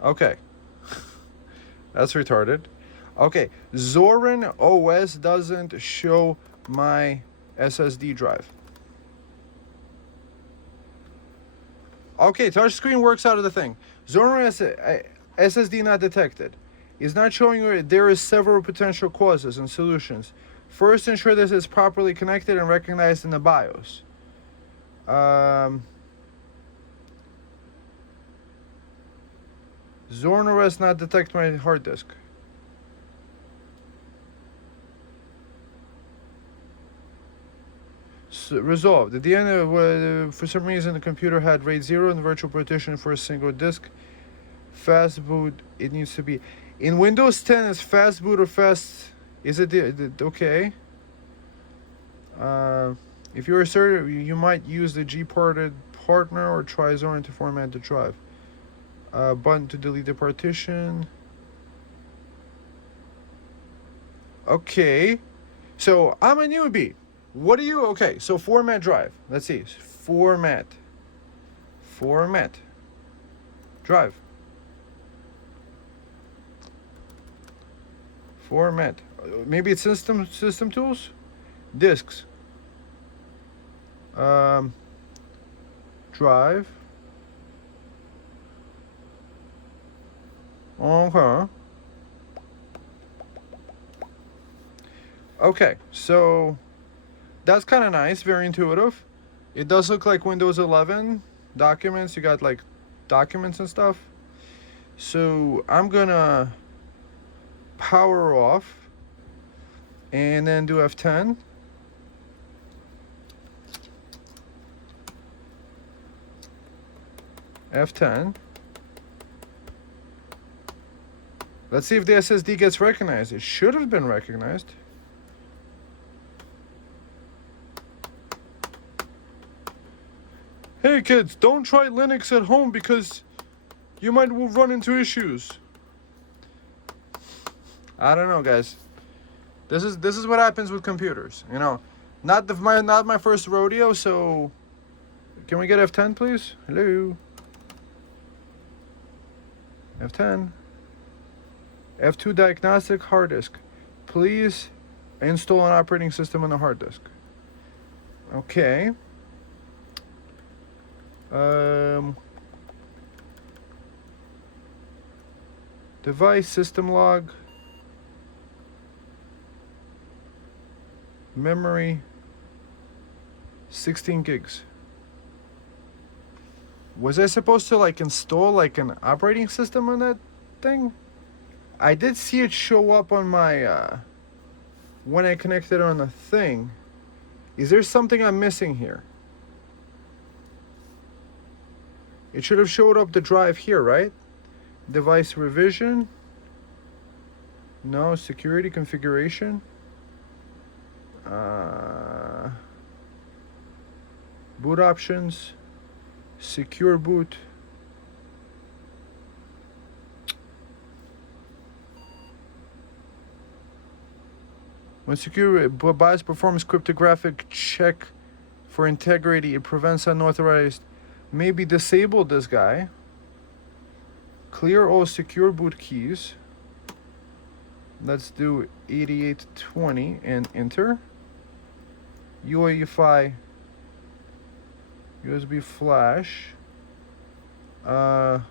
Okay. That's retarded. Okay, ZORIN OS doesn't show my SSD drive. Okay, touchscreen works out of the thing. ZORIN SSD not detected. Is not showing you. There is several potential causes and solutions. First, ensure this is properly connected and recognized in the BIOS. ZORIN OS not detect my hard disk. So, resolved. At the end, for some reason, the computer had RAID 0 and virtual partition for a single disk. Fast boot. It needs to be. In Windows 10, is fast boot or fast? Is it okay? If you're certain, you might use the Gparted partner or try ZORIN to format the drive. Button to delete the partition. Okay, so I'm a newbie. What do you? Okay, so format drive. Let's see. Format drive. Format. Maybe it's system tools. Disks. Drive. Okay, so that's kind of nice, very intuitive. It does look like Windows 11 documents. You got like documents and stuff. So I'm gonna power off and then do F10. F10. Let's see if the SSD gets recognized. It should have been recognized. Hey kids, don't try Linux at home because you might run into issues. I don't know, guys. This is what happens with computers. You know, not my first rodeo. So, can we get F10, please? Hello. F10. F2 diagnostic hard disk. Please install an operating system on the hard disk. Okay. Device system log. Memory 16 gigs. Was I supposed to like install like an operating system on that thing? I did see it show up on my when I connected on the thing. Is there something I'm missing here? It should have showed up the drive here, right? Device revision. No, security configuration. Boot options. Secure boot. When secure BIOS performs cryptographic check for integrity, it prevents unauthorized. Maybe disable this guy. Clear all secure boot keys. Let's do 8820 and enter. UEFI, USB flash, F5.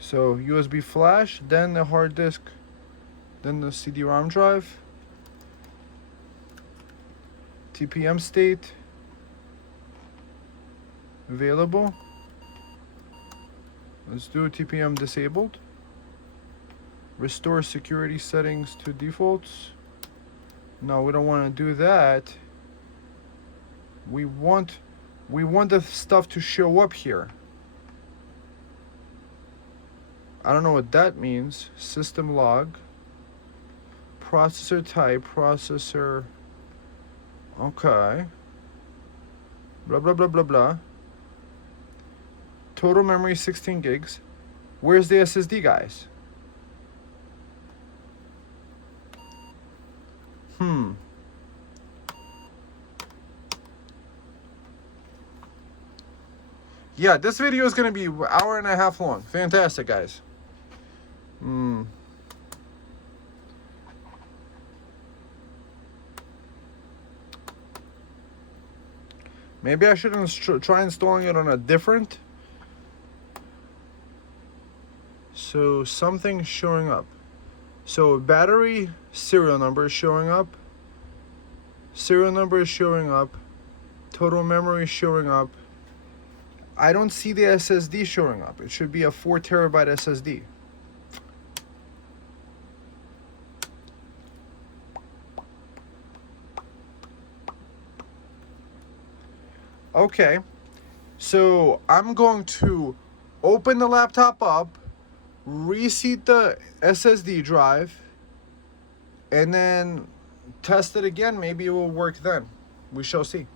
So USB flash, then the hard disk, then the CD-ROM drive. TPM state available. Let's do TPM disabled. Restore security settings to defaults. No, we don't want to do that. We want the stuff to show up here. I don't know what that means. System log. Processor type, processor. Okay. Blah, blah, blah, blah, blah. Total memory 16 gigs. Where's the SSD, guys? Yeah, this video is going to be an hour and a half long. Fantastic, guys. Maybe I should try installing it on a different. So something showing up. So battery serial number is showing up. Serial number is showing up. Total memory is showing up. I don't see the SSD showing up. It should be a 4 terabyte SSD. Okay, so I'm going to open the laptop up, reseat the SSD drive, and then test it again. Maybe it will work then. We shall see.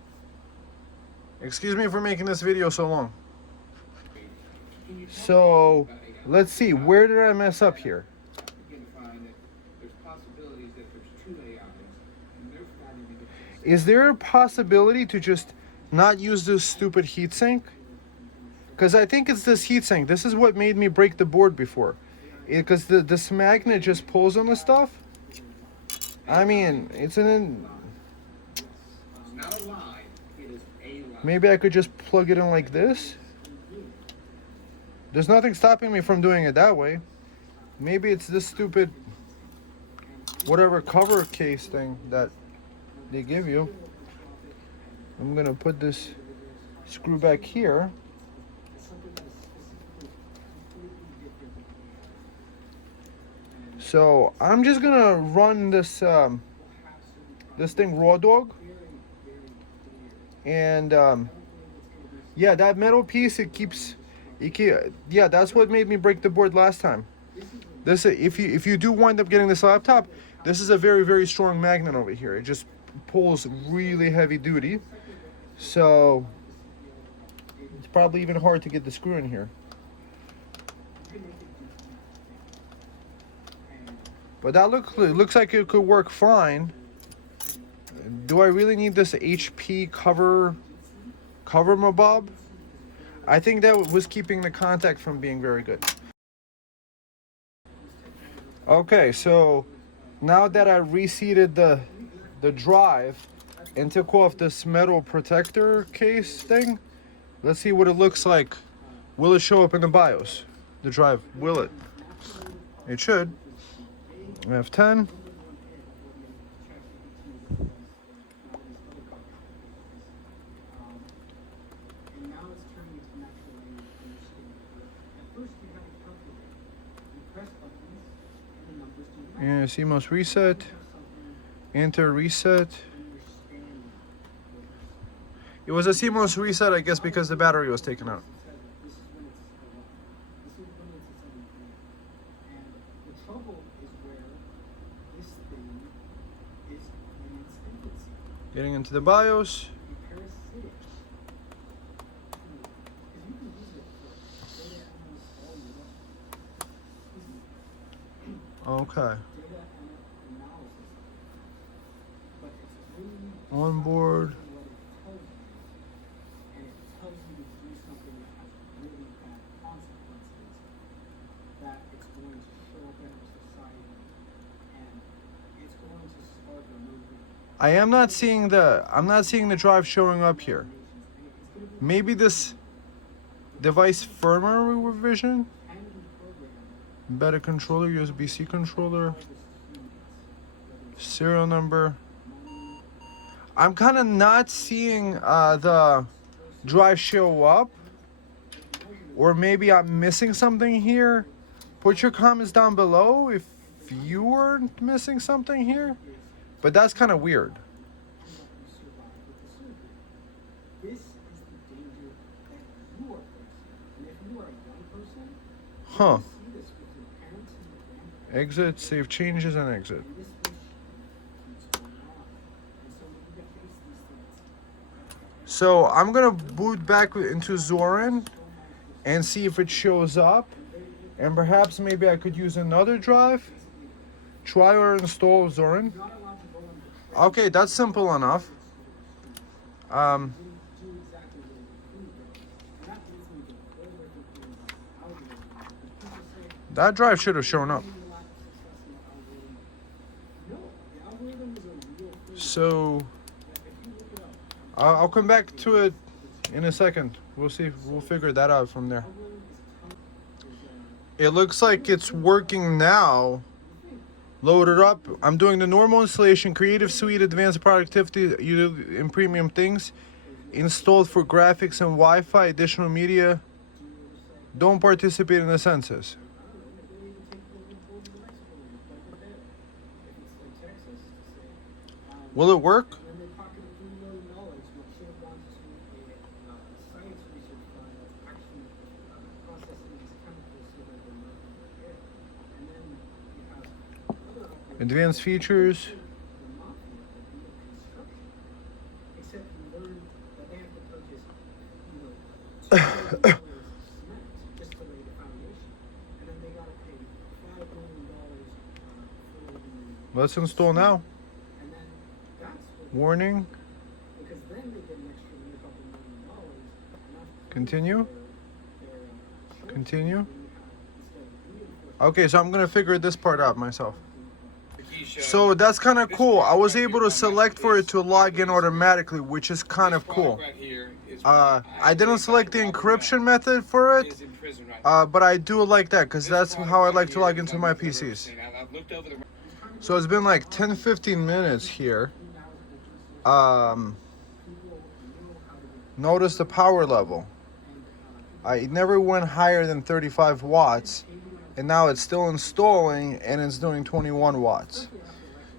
Excuse me for making this video so long. So, let's see. Where did I mess up here? Is there a possibility to just not use this stupid heatsink? Because I think it's this heatsink. This is what made me break the board before. Because this magnet just pulls on the stuff. I mean, it's an... Maybe I could just plug it in like this. There's nothing stopping me from doing it that way. Maybe it's this stupid whatever cover case thing that they give you. I'm gonna put this screw back here. So I'm just gonna run this this thing raw dog, and yeah, that metal piece, yeah, that's what made me break the board last time. This, if you do wind up getting this laptop, this is a very, very strong magnet over here. It just pulls really heavy duty, so it's probably even hard to get the screw in here. But that looks like it could work fine. Do I really need this HP cover mabob? I think that was keeping the contact from being very good. Okay, so now that I reseated the drive and took off this metal protector case thing, let's see what it looks like. Will it show up in the BIOS? The drive, will it? It should. F10. And CMOS reset. Enter reset. It was a CMOS reset, I guess, because the battery was taken out. Getting into the BIOS. Okay. Onboard. I'm not seeing the drive showing up here. Maybe this device firmware revision. Better controller, USB-C controller. Serial number. I'm kind of not seeing the drive show up. Or maybe I'm missing something here. Put your comments down below if you were missing something here. But that's kind of weird. Huh. Exit, save changes, and exit. So I'm gonna boot back into ZORIN and see if it shows up. And perhaps maybe I could use another drive. Try or install ZORIN. Okay, that's simple enough. That drive should have shown up. So I'll come back to it in a second. We'll see. We'll figure that out from there. It looks like it's working now. Load it up. I'm doing the normal installation, Creative Suite, Advanced Productivity, and Premium Things. Installed for graphics and Wi-Fi, additional media. Don't participate in the census. Will it work? Advanced features. Let's install now. Warning. Continue. Continue. Okay, so I'm gonna figure this part out myself. So that's kind of cool. I was able to select for it to log in automatically, which is kind of cool. I didn't select the encryption method for it, but I do like that because that's how I like to log into my PCs. So it's been like 10-15 minutes here. Notice the power level. It never went higher than 35 watts, and now it's still installing and it's doing 21 watts.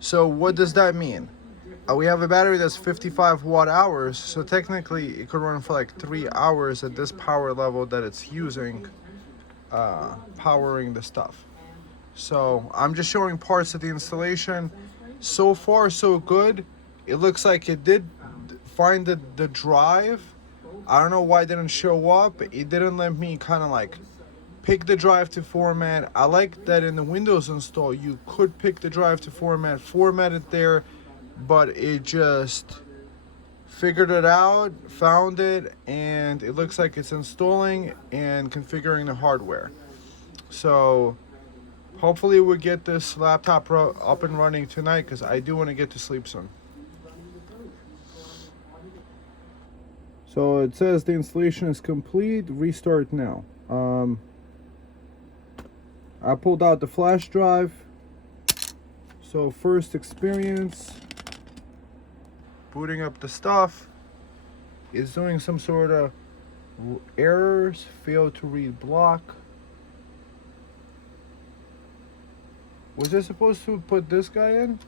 So what does that mean? We have a battery that's 55 watt hours, so technically it could run for like 3 hours at this power level that it's using, powering the stuff. So I'm just showing parts of the installation. So far so good. It looks like it did find the drive. I don't know why it didn't show up. It didn't let me kind of like pick the drive to format. I like that in the Windows install you could pick the drive to format it there, but it just figured it out, found it, and it looks like it's installing and configuring the hardware. So hopefully we'll get this laptop up and running tonight because I do want to get to sleep soon. So it says the installation is complete. Restart now. I pulled out the flash drive. So first experience, booting up the stuff, is doing some sort of errors, failed to read block. Was I supposed to put this guy in?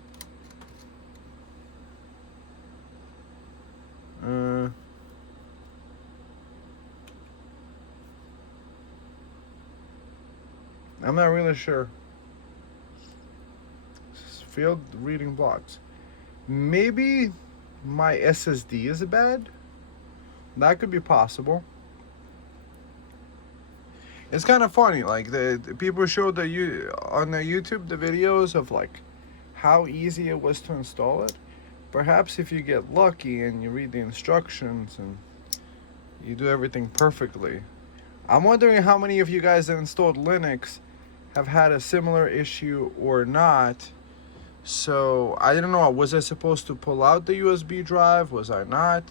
I'm not really sure. Failed reading blocks. Maybe my SSD is bad. That could be possible. It's kind of funny, like the people showed on the YouTube the videos of like how easy it was to install it. Perhaps if you get lucky and you read the instructions and you do everything perfectly. I'm wondering how many of you guys that installed Linux have had a similar issue or not. So I didn't know, was I supposed to pull out the USB drive? Was I not?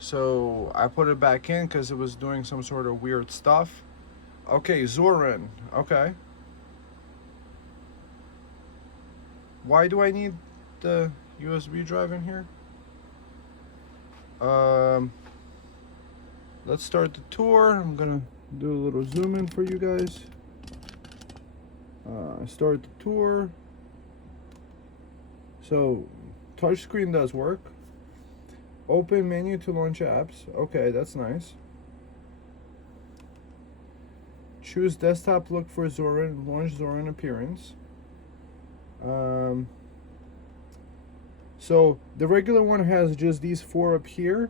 So I put it back in because it was doing some sort of weird stuff. Okay, ZORIN. Okay. Why do I need the USB drive in here? Let's start the tour. I'm gonna do a little zoom in for you guys. Start the tour. So, touchscreen does work. Open menu to launch apps. Okay, that's nice. Choose desktop, look for ZORIN, launch ZORIN appearance. So the regular one has just these 4 up here,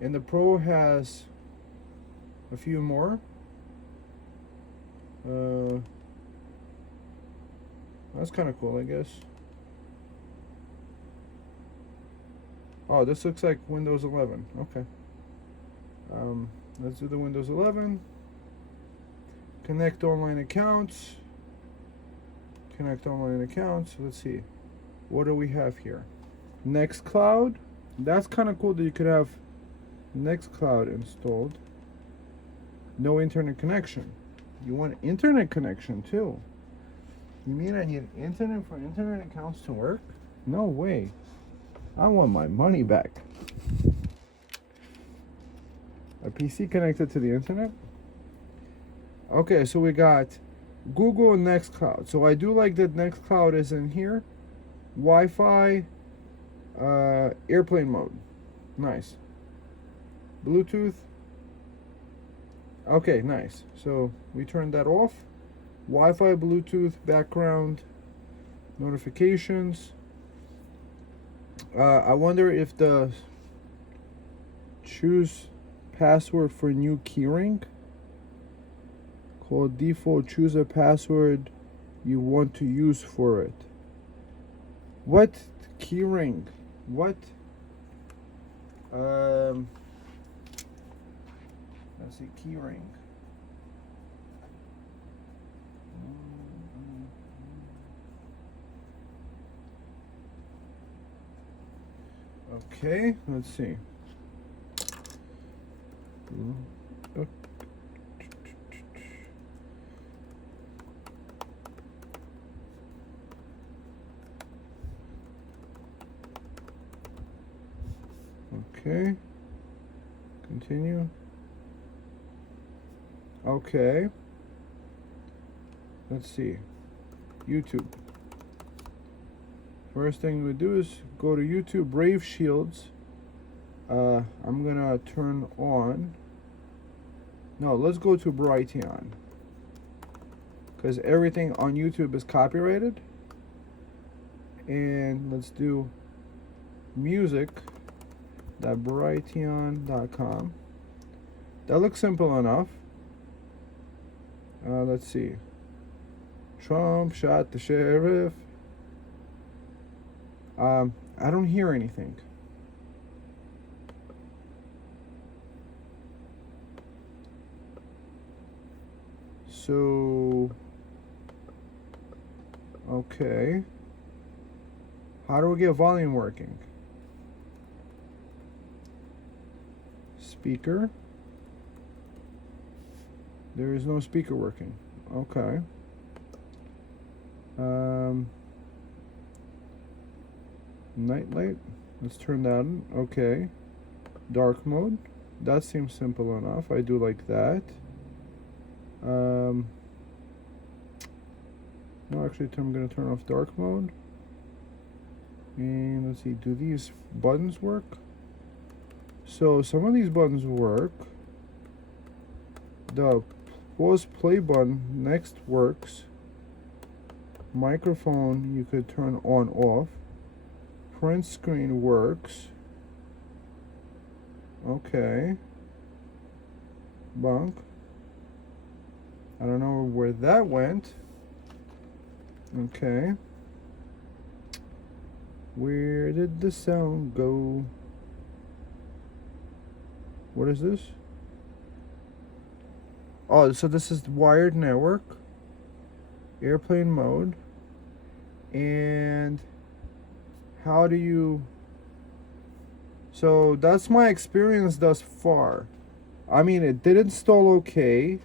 and the Pro has a few more. That's kind of cool, I guess. Oh, this looks like Windows 11. Okay. Let's do the Windows 11. Connect online accounts. Connect online accounts. Let's see. What do we have here? Nextcloud. That's kind of cool that you could have Nextcloud installed. No internet connection. You want internet connection too. You mean I need internet for internet accounts to work? No way. I want my money back. A PC connected to the internet? Okay, so we got Google and Nextcloud. So I do like that Nextcloud is in here. Wi-Fi, airplane mode. Nice. Bluetooth. Okay, nice. So we turned that off. Wi-Fi, Bluetooth, background, notifications. I wonder if the choose password for new keyring. Called default, choose a password you want to use for it. What keyring? What? Let's see, keyring. Okay, let's see. Okay. Continue. Okay. Let's see. YouTube. First thing we do is go to YouTube, Brave Shields. I'm gonna turn on. No, let's go to Brighteon. Because everything on YouTube is copyrighted. And let's do music.brighteon.com. That looks simple enough. Let's see. Trump shot the sheriff. I don't hear anything. So, okay. How do we get volume working? Speaker. There is no speaker working. Okay. Night light. Let's turn that on. Okay. Dark mode. That seems simple enough. I do like that. No, actually, I'm gonna turn off dark mode. And let's see, do these buttons work? So some of these buttons work. The pause play button next works. Microphone you could turn on off. Print screen works. Okay. Bunk. I don't know where that went. Okay. Where did the sound go? What is this? Oh, so this is wired network. Airplane mode. And how do you... So that's my experience thus far. I mean, it did install okay.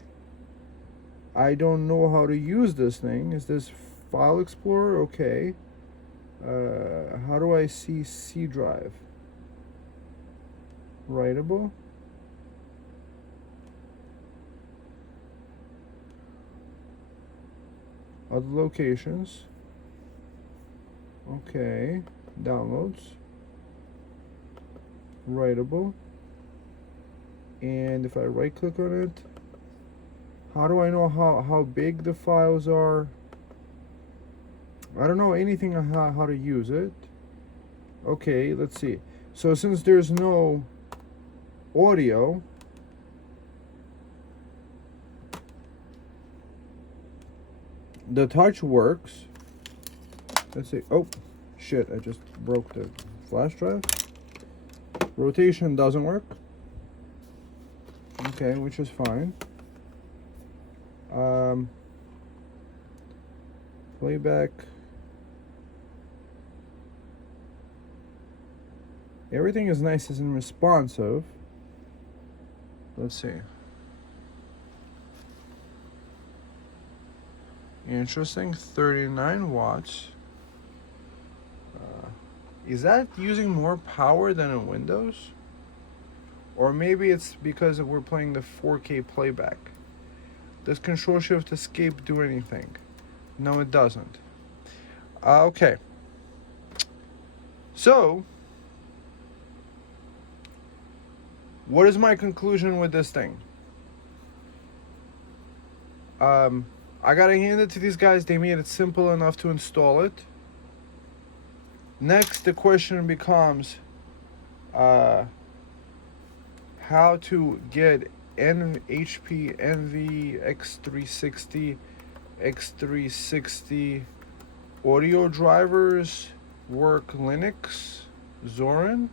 I don't know how to use this thing. Is this File Explorer? Okay. How do I see C drive? Writable. Other locations. Okay. Downloads. Writable. And if I right click on it, how do I know how big the files are? I don't know anything on how to use it. Okay, let's see. So since there's no audio, the touch works. Let's see. Oh, shit, I just broke the flash drive. Rotation doesn't work. Okay, which is fine. Playback. Everything is nice and responsive. Let's see. Interesting. 39 watts. Is that using more power than in Windows? Or maybe it's because we're playing the 4K playback. Does Control Shift Escape do anything? No, it doesn't. Okay. So, what is my conclusion with this thing? I gotta hand it to these guys. They made it simple enough to install it. Next, the question becomes how to get HP X360, X360 audio drivers work Linux, ZORIN.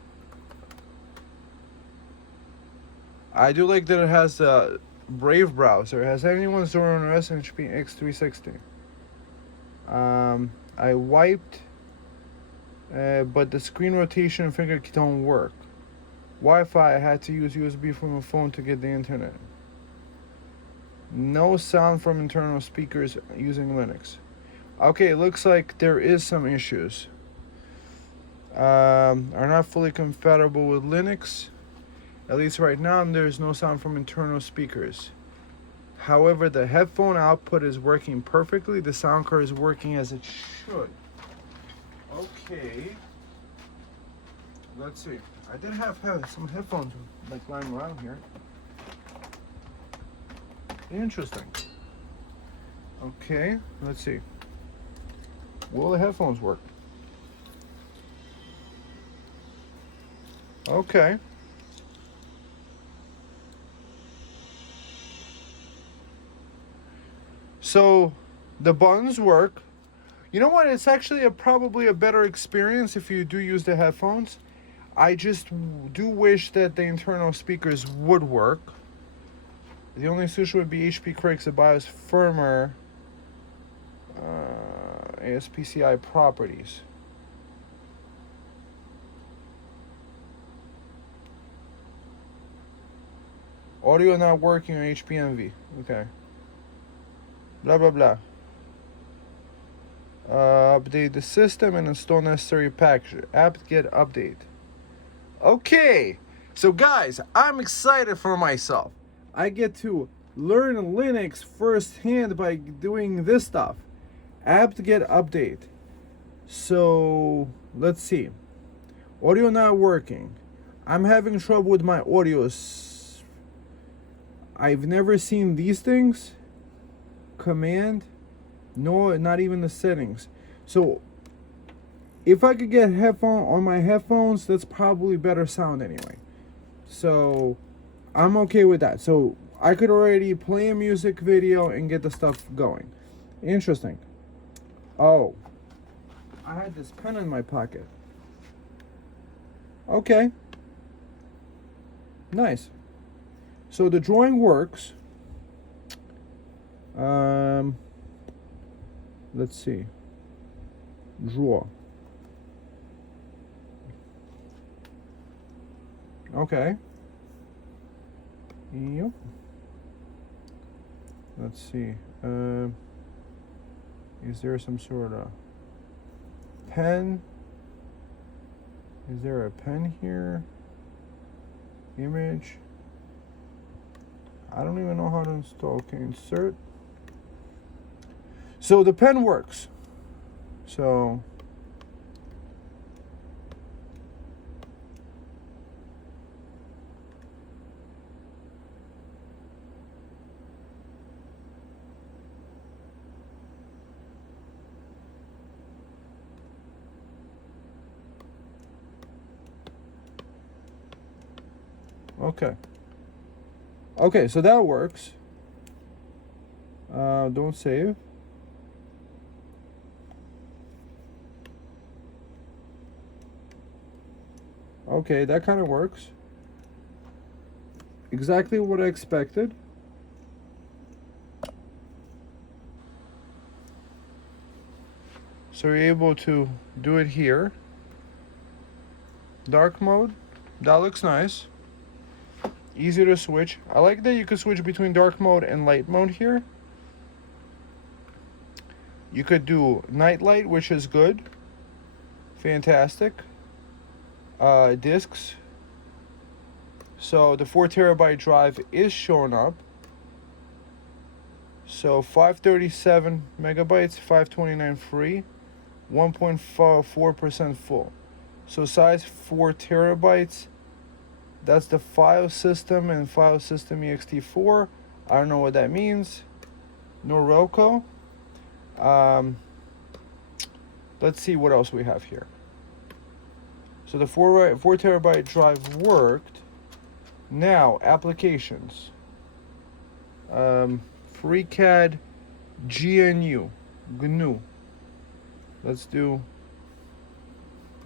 I do like that it has the Brave browser. Has anyone ZORIN OS and HP X360? I wiped, but the screen rotation finger don't work. Wi-Fi, I had to use USB from a phone to get the internet. No sound from internal speakers using Linux. Okay, it looks like there is some issues. Are not fully compatible with Linux. At least right now, there is no sound from internal speakers. However, the headphone output is working perfectly. The sound card is working as it should. Okay. Let's see. I did have some headphones like lying around here. Interesting. Okay, let's see. Will the headphones work? Okay. So the buttons work. You know what? It's actually probably a better experience if you do use the headphones. I just do wish that the internal speakers would work. The only solution would be HP corrects the BIOS firmware ASPCI properties. Audio not working on HPMV. Okay. Blah blah blah. Update the system and install necessary package. Apt-get update. Okay, so guys, I'm excited for myself. I get to learn Linux firsthand by doing this stuff. apt-get update. So let's see. Audio not working. I'm having trouble with my audio. I've never seen these things. Command. No, not even the settings. So if I could get headphone on my headphones, that's probably better sound anyway. So I'm okay with that. So I could already play a music video and get the stuff going. Interesting. Oh, I had this pen in my pocket. Okay. Nice. So the drawing works. Let's see. Draw. Okay. Yep. Let's see. Is there some sort of pen? Is there a pen here? Image. I don't even know how to install. Okay, insert. So the pen works. So okay. Okay, so that works. Don't save. Okay, that kind of works. Exactly what I expected. So you're able to do it here. Dark mode. That looks nice. Easy to switch. I like that you can switch between dark mode and light mode here. You could do night light, which is good. Fantastic. Discs. So the 4 terabyte drive is showing up. So 537 megabytes, 529 free, 1.4% full. So size 4 terabytes. That's the file system and file system ext4. I don't know what that means. Norelco. Let's see what else we have here. So the 4 terabyte drive worked. Now applications. FreeCAD GNU. Let's do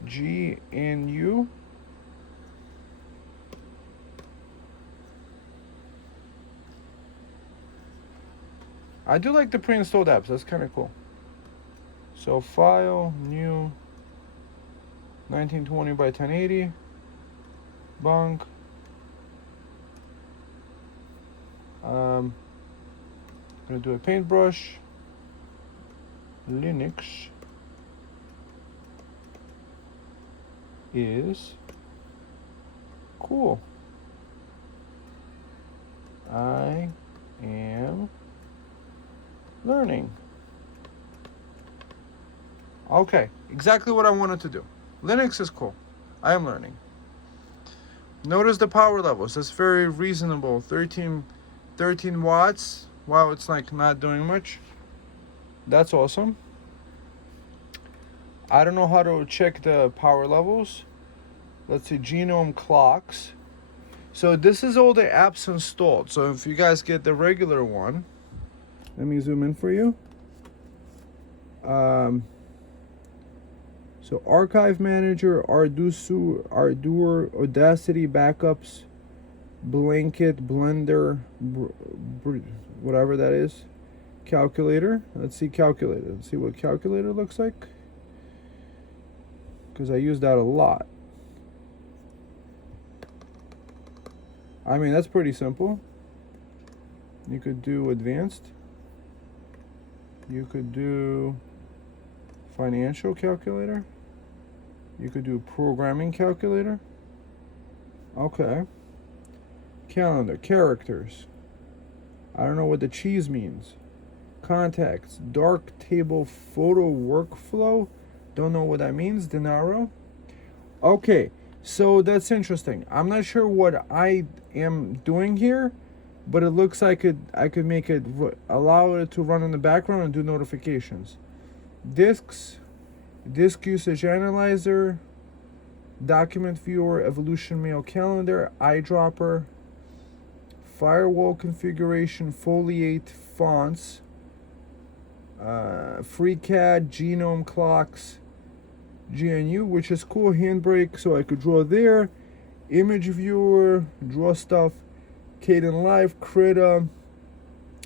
GNU. I do like the pre-installed apps. That's kind of cool. So file, new, 1920 by 1080, bunk. I'm gonna do a paintbrush. Linux is cool. I am learning. Okay, exactly what I wanted to do. Linux is cool. I am learning. Notice the power levels. That's very reasonable. 13 watts. Wow, it's like not doing much. That's awesome. I don't know how to check the power levels. Let's see, genome clocks. So this is all the apps installed. So if you guys get the regular one, let me zoom in for you. So Archive Manager, Ardour, Audacity, Backups, Blanket, Blender, whatever that is. Calculator. Let's see calculator. Let's see what calculator looks like. Because I use that a lot. I mean, that's pretty simple. You could do advanced. You could do financial calculator. You could do programming calculator. Okay. Calendar, characters. I don't know what the cheese means. Contacts, dark table photo workflow. Don't know what that means. Denaro. Okay, so that's interesting. I'm not sure what I am doing here, but it looks like I could make it allow it to run in the background and do notifications. Disks, disk usage analyzer, document viewer, evolution mail calendar, eyedropper, firewall configuration, foliate fonts, FreeCAD, genome clocks, GNU, which is cool. Handbrake, so I could draw there. Image viewer, draw stuff. Caden Live, Krita,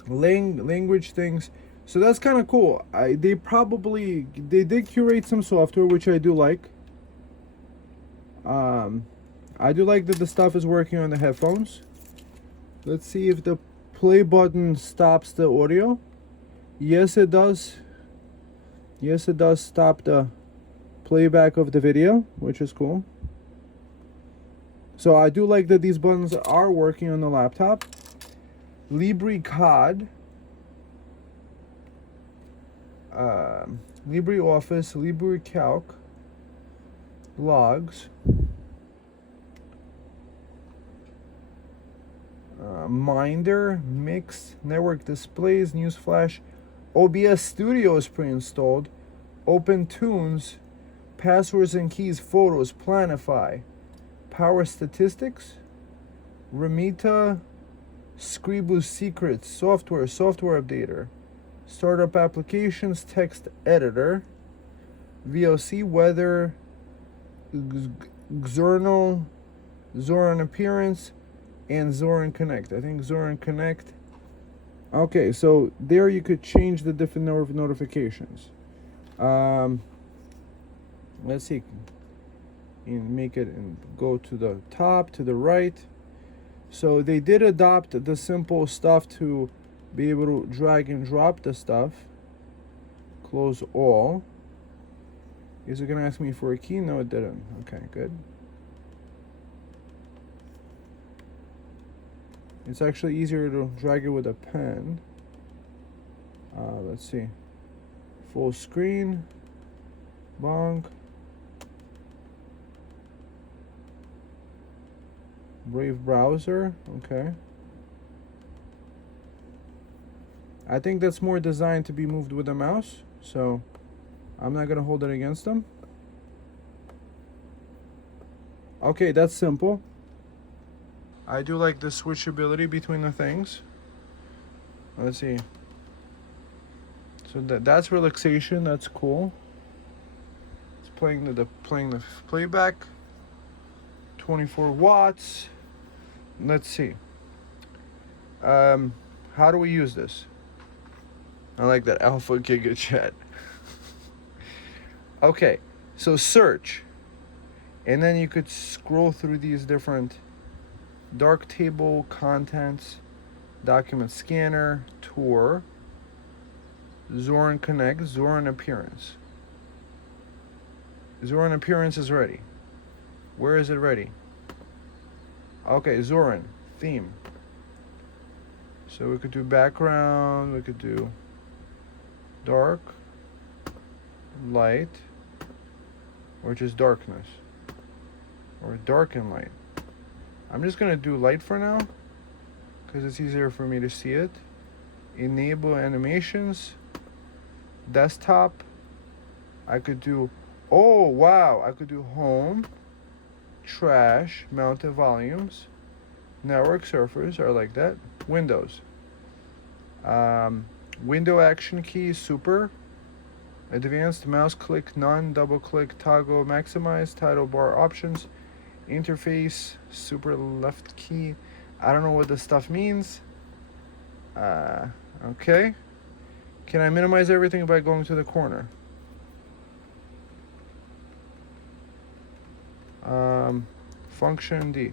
language things. So that's kind of cool. They did curate some software, which I do like. I do like that the stuff is working on the headphones. Let's see if the play button stops the audio. Yes, it does. Yes, it does stop the playback of the video, which is cool. So I do like that these buttons are working on the laptop. LibreCAD, LibreOffice, LibreCalc, logs, Minder, Mix, network displays, Newsflash, OBS Studio is pre-installed, Open Tunes, passwords and keys, photos, Planify, Power Statistics, Remita, Scribu Secrets, software updater, startup applications, text editor, VLC, weather, Xernal, ZORIN appearance, and ZORIN Connect. I think ZORIN Connect. Okay, so there you could change the different notifications. Let's see. And make it and go to the top, to the right. So they did adopt the simple stuff to be able to drag and drop the stuff. Close all. Is it gonna ask me for a key? No, it didn't. Okay, good. It's actually easier to drag it with a pen. Let's see. Full screen. Bonk. Brave browser. Okay. I think that's more designed to be moved with a mouse, so I'm not gonna hold it against them. Okay, that's simple. I do like the switchability between the things. Let's see. So that's relaxation. That's cool. It's playing the playback. 24 watts. Let's see. How do we use this? I like that Alpha Giga Chat. Okay, so search, and then you could scroll through these different dark table contents, document scanner, tour, ZORIN Connect, ZORIN appearance. ZORIN appearance is ready. Where is it ready? Okay, ZORIN theme. So we could do background, we could do dark, light, or just darkness, or dark and light. I'm just gonna do light for now because it's easier for me to see it. Enable animations, desktop. I could do, oh wow, I could do home, trash, mounted volumes, network surfers, I like that. Windows. Window action key, super. Advanced mouse click, none, double click, toggle, maximize, title bar options, interface, super left key. I don't know what this stuff means. Okay. Can I minimize everything by going to the corner? Function D.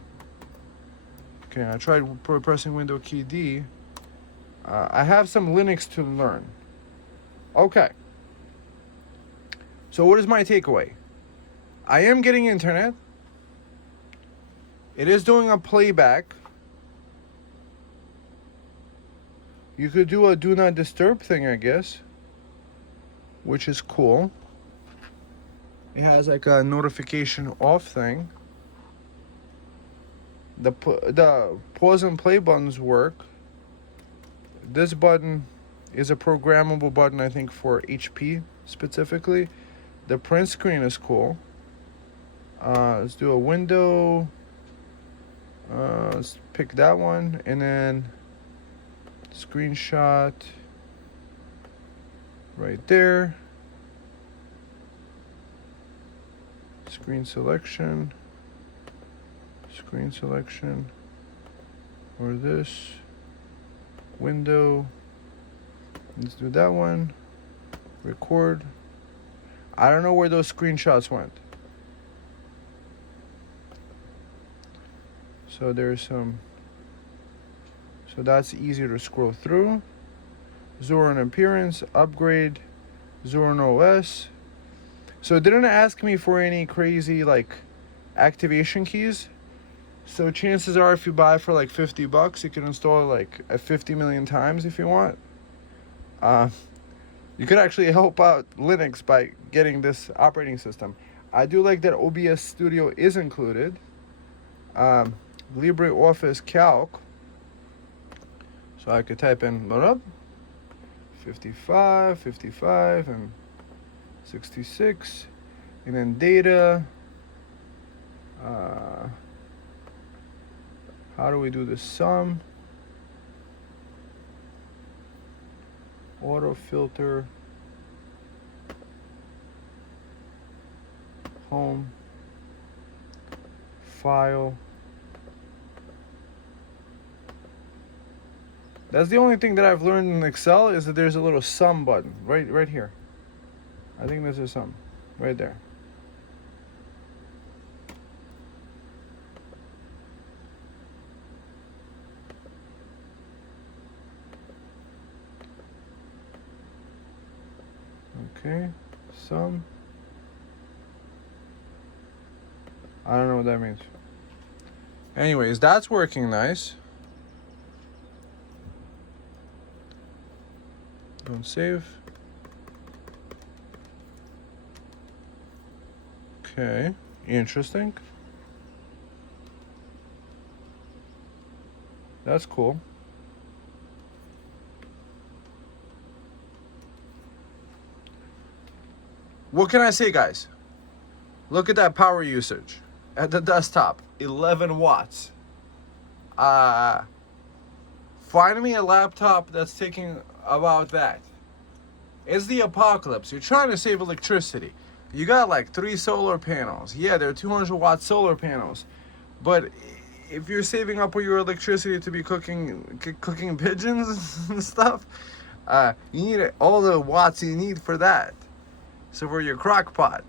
Okay, I tried pressing window key D. I have some Linux to learn. Okay. So what is my takeaway? I am getting internet. It is doing a playback. You could do a do not disturb thing, I guess, which is cool. It has like a notification off thing. The pause and play buttons work. This button is a programmable button, I think, for HP specifically. The print screen is cool. Let's do a window. Let's pick that one, and then screenshot right there. Screen selection, or this window. Let's do that one. Record. I don't know where those screenshots went. So there's some. So that's easier to scroll through. ZORIN appearance, upgrade, ZORIN OS. So it didn't ask me for any crazy like activation keys. So chances are if you buy for like $50, you can install it like 50 million times if you want. You could actually help out Linux by getting this operating system. I do like that OBS Studio is included. LibreOffice Calc. So I could type in 55, and 66, and then data. How do we do the sum? Auto filter. Home. File. That's the only thing that I've learned in Excel is that there's a little sum button right here. I think there's a sum right there. Okay, sum. I don't know what that means. Anyways, that's working nice. Don't save. Okay, interesting. That's cool. What can I say, guys? Look at that power usage at the desktop, 11 watts. Find me a laptop that's taking about that. It's the apocalypse. You're trying to save electricity. You got like 3 solar panels. Yeah, they're 200-watt solar panels. But if you're saving up all your electricity to be cooking pigeons and stuff, you need all the watts you need for that. So for your crock pot.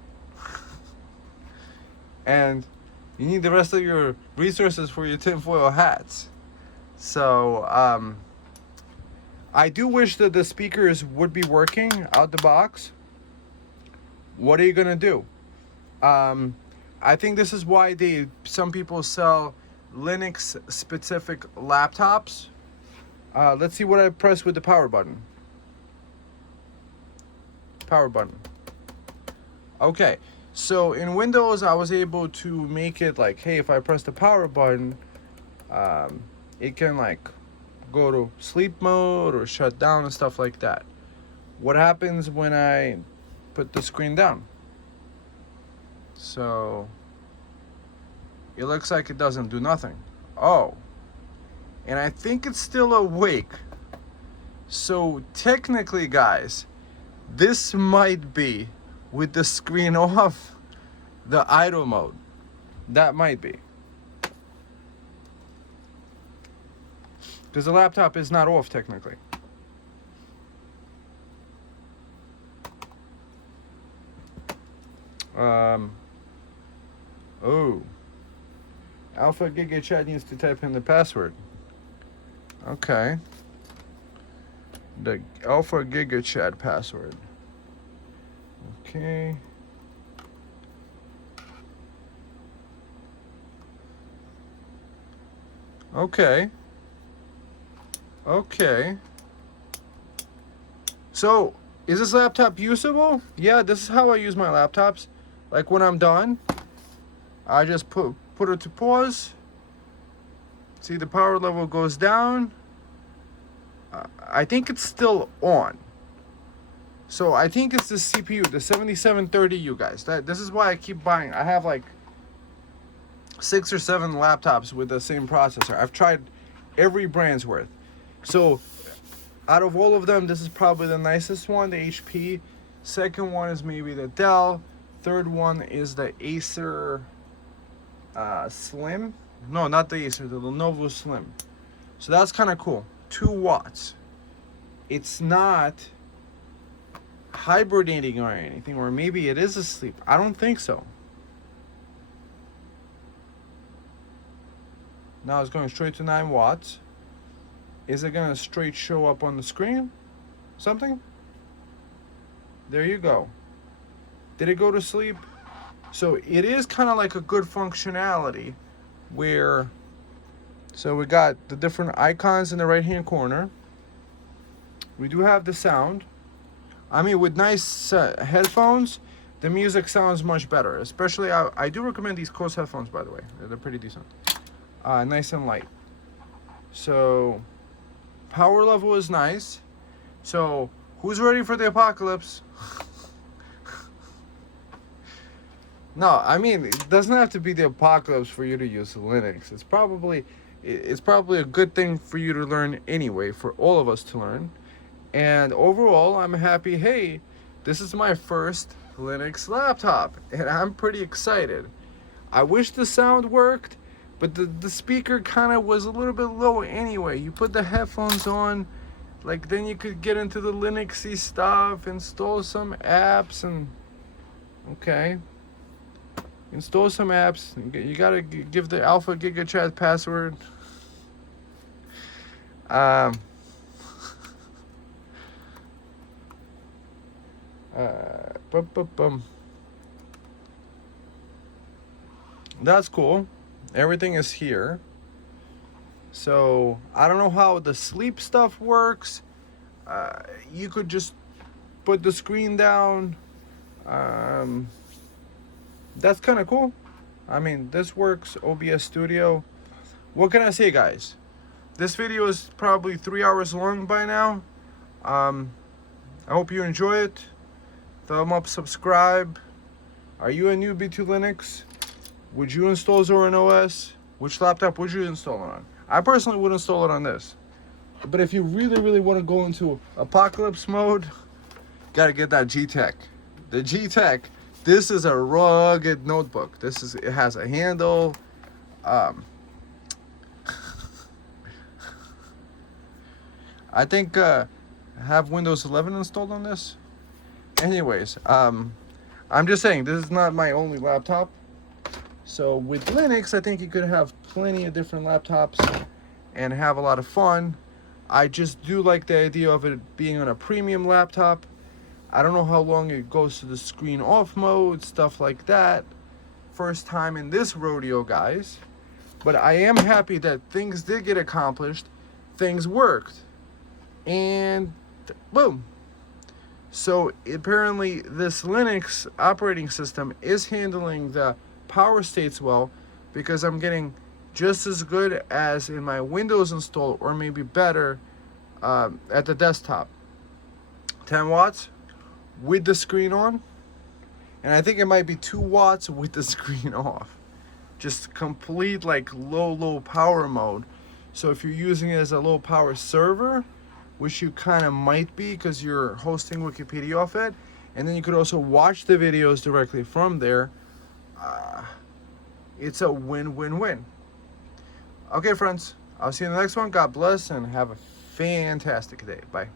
And you need the rest of your resources for your tinfoil hats. So, I do wish that the speakers would be working out the box. What are you gonna do? I think this is why some people sell Linux specific laptops. Let's see what I press with the power button. Power button. Okay, so in Windows I was able to make it like, hey, if I press the power button, it can like go to sleep mode or shut down and stuff like that. What happens when I put the screen down? So it looks like it doesn't do nothing. Oh, and I think it's still awake. So technically, guys, this might be with the screen off, the idle mode. That might be. Because the laptop is not off technically. Oh. Alpha Giga Chat needs to type in the password. Okay. The Alpha Giga Chat password. Okay. Okay. Okay. So, is this laptop usable? Yeah, this is how I use my laptops. Like when I'm done, I just put it to pause. See, the power level goes down. I think it's still on. So I think it's the CPU, the 7730, you guys. This is why I keep buying. I have like 6 or 7 laptops with the same processor. I've tried every brand's worth. So out of all of them, this is probably the nicest one, the HP. Second one is maybe the Dell. Third one is the Acer Slim. No, not the Acer, the Lenovo Slim. So that's kind of cool. 2 watts. It's not hibernating or anything, or maybe it is asleep. I don't think so. Now it's going straight to 9 watts. Is it going to straight show up on the screen? Something? There you go. Did it go to sleep? So it is kind of like a good functionality where, so we got the different icons in the right hand corner. We do have the sound. I mean, with nice headphones, the music sounds much better. Especially, I do recommend these Close headphones, by the way. They're pretty decent. Nice and light. So, power level is nice. So, who's ready for the apocalypse? No, I mean, it doesn't have to be the apocalypse for you to use Linux. It's probably a good thing for you to learn anyway, for all of us to learn. And overall, I'm happy. Hey, this is my first Linux laptop, and I'm pretty excited. I wish the sound worked, but the speaker kind of was a little bit low anyway. You put the headphones on, like then you could get into the Linuxy stuff, install some apps, and okay. Install some apps. You gotta give the Alpha GigaChat password. That's cool. Everything is here. So I don't know how the sleep stuff works. You could just put the screen down. That's kind of cool. I mean, this works. OBS Studio. What can I say, guys? This video is probably 3 hours long by now. I hope you enjoy it. Thumb up, subscribe. Are you a newbie to Linux? Would you install ZORIN OS? Which laptop would you install it on? I personally would install it on this. But if you really, really want to go into apocalypse mode, gotta get that G-Tech. The G-Tech. This is a rugged notebook. It has a handle. I think I have Windows 11 installed on this. Anyways, I'm just saying this is not my only laptop. So with Linux, I think you could have plenty of different laptops and have a lot of fun. I just do like the idea of it being on a premium laptop. I don't know how long it goes to the screen off mode, stuff like that. First time in this rodeo, guys. But I am happy that things did get accomplished. Things worked. And boom. So apparently this Linux operating system is handling the power states well, because I'm getting just as good as in my Windows install, or maybe better at the desktop. 10 watts with the screen on, and I think it might be 2 watts with the screen off. Just complete like low power mode. So if you're using it as a low power server, which you kind of might be because you're hosting Wikipedia off it, and then you could also watch the videos directly from there, it's a win-win-win. Okay, friends, I'll see you in the next one. God bless and have a fantastic day. Bye.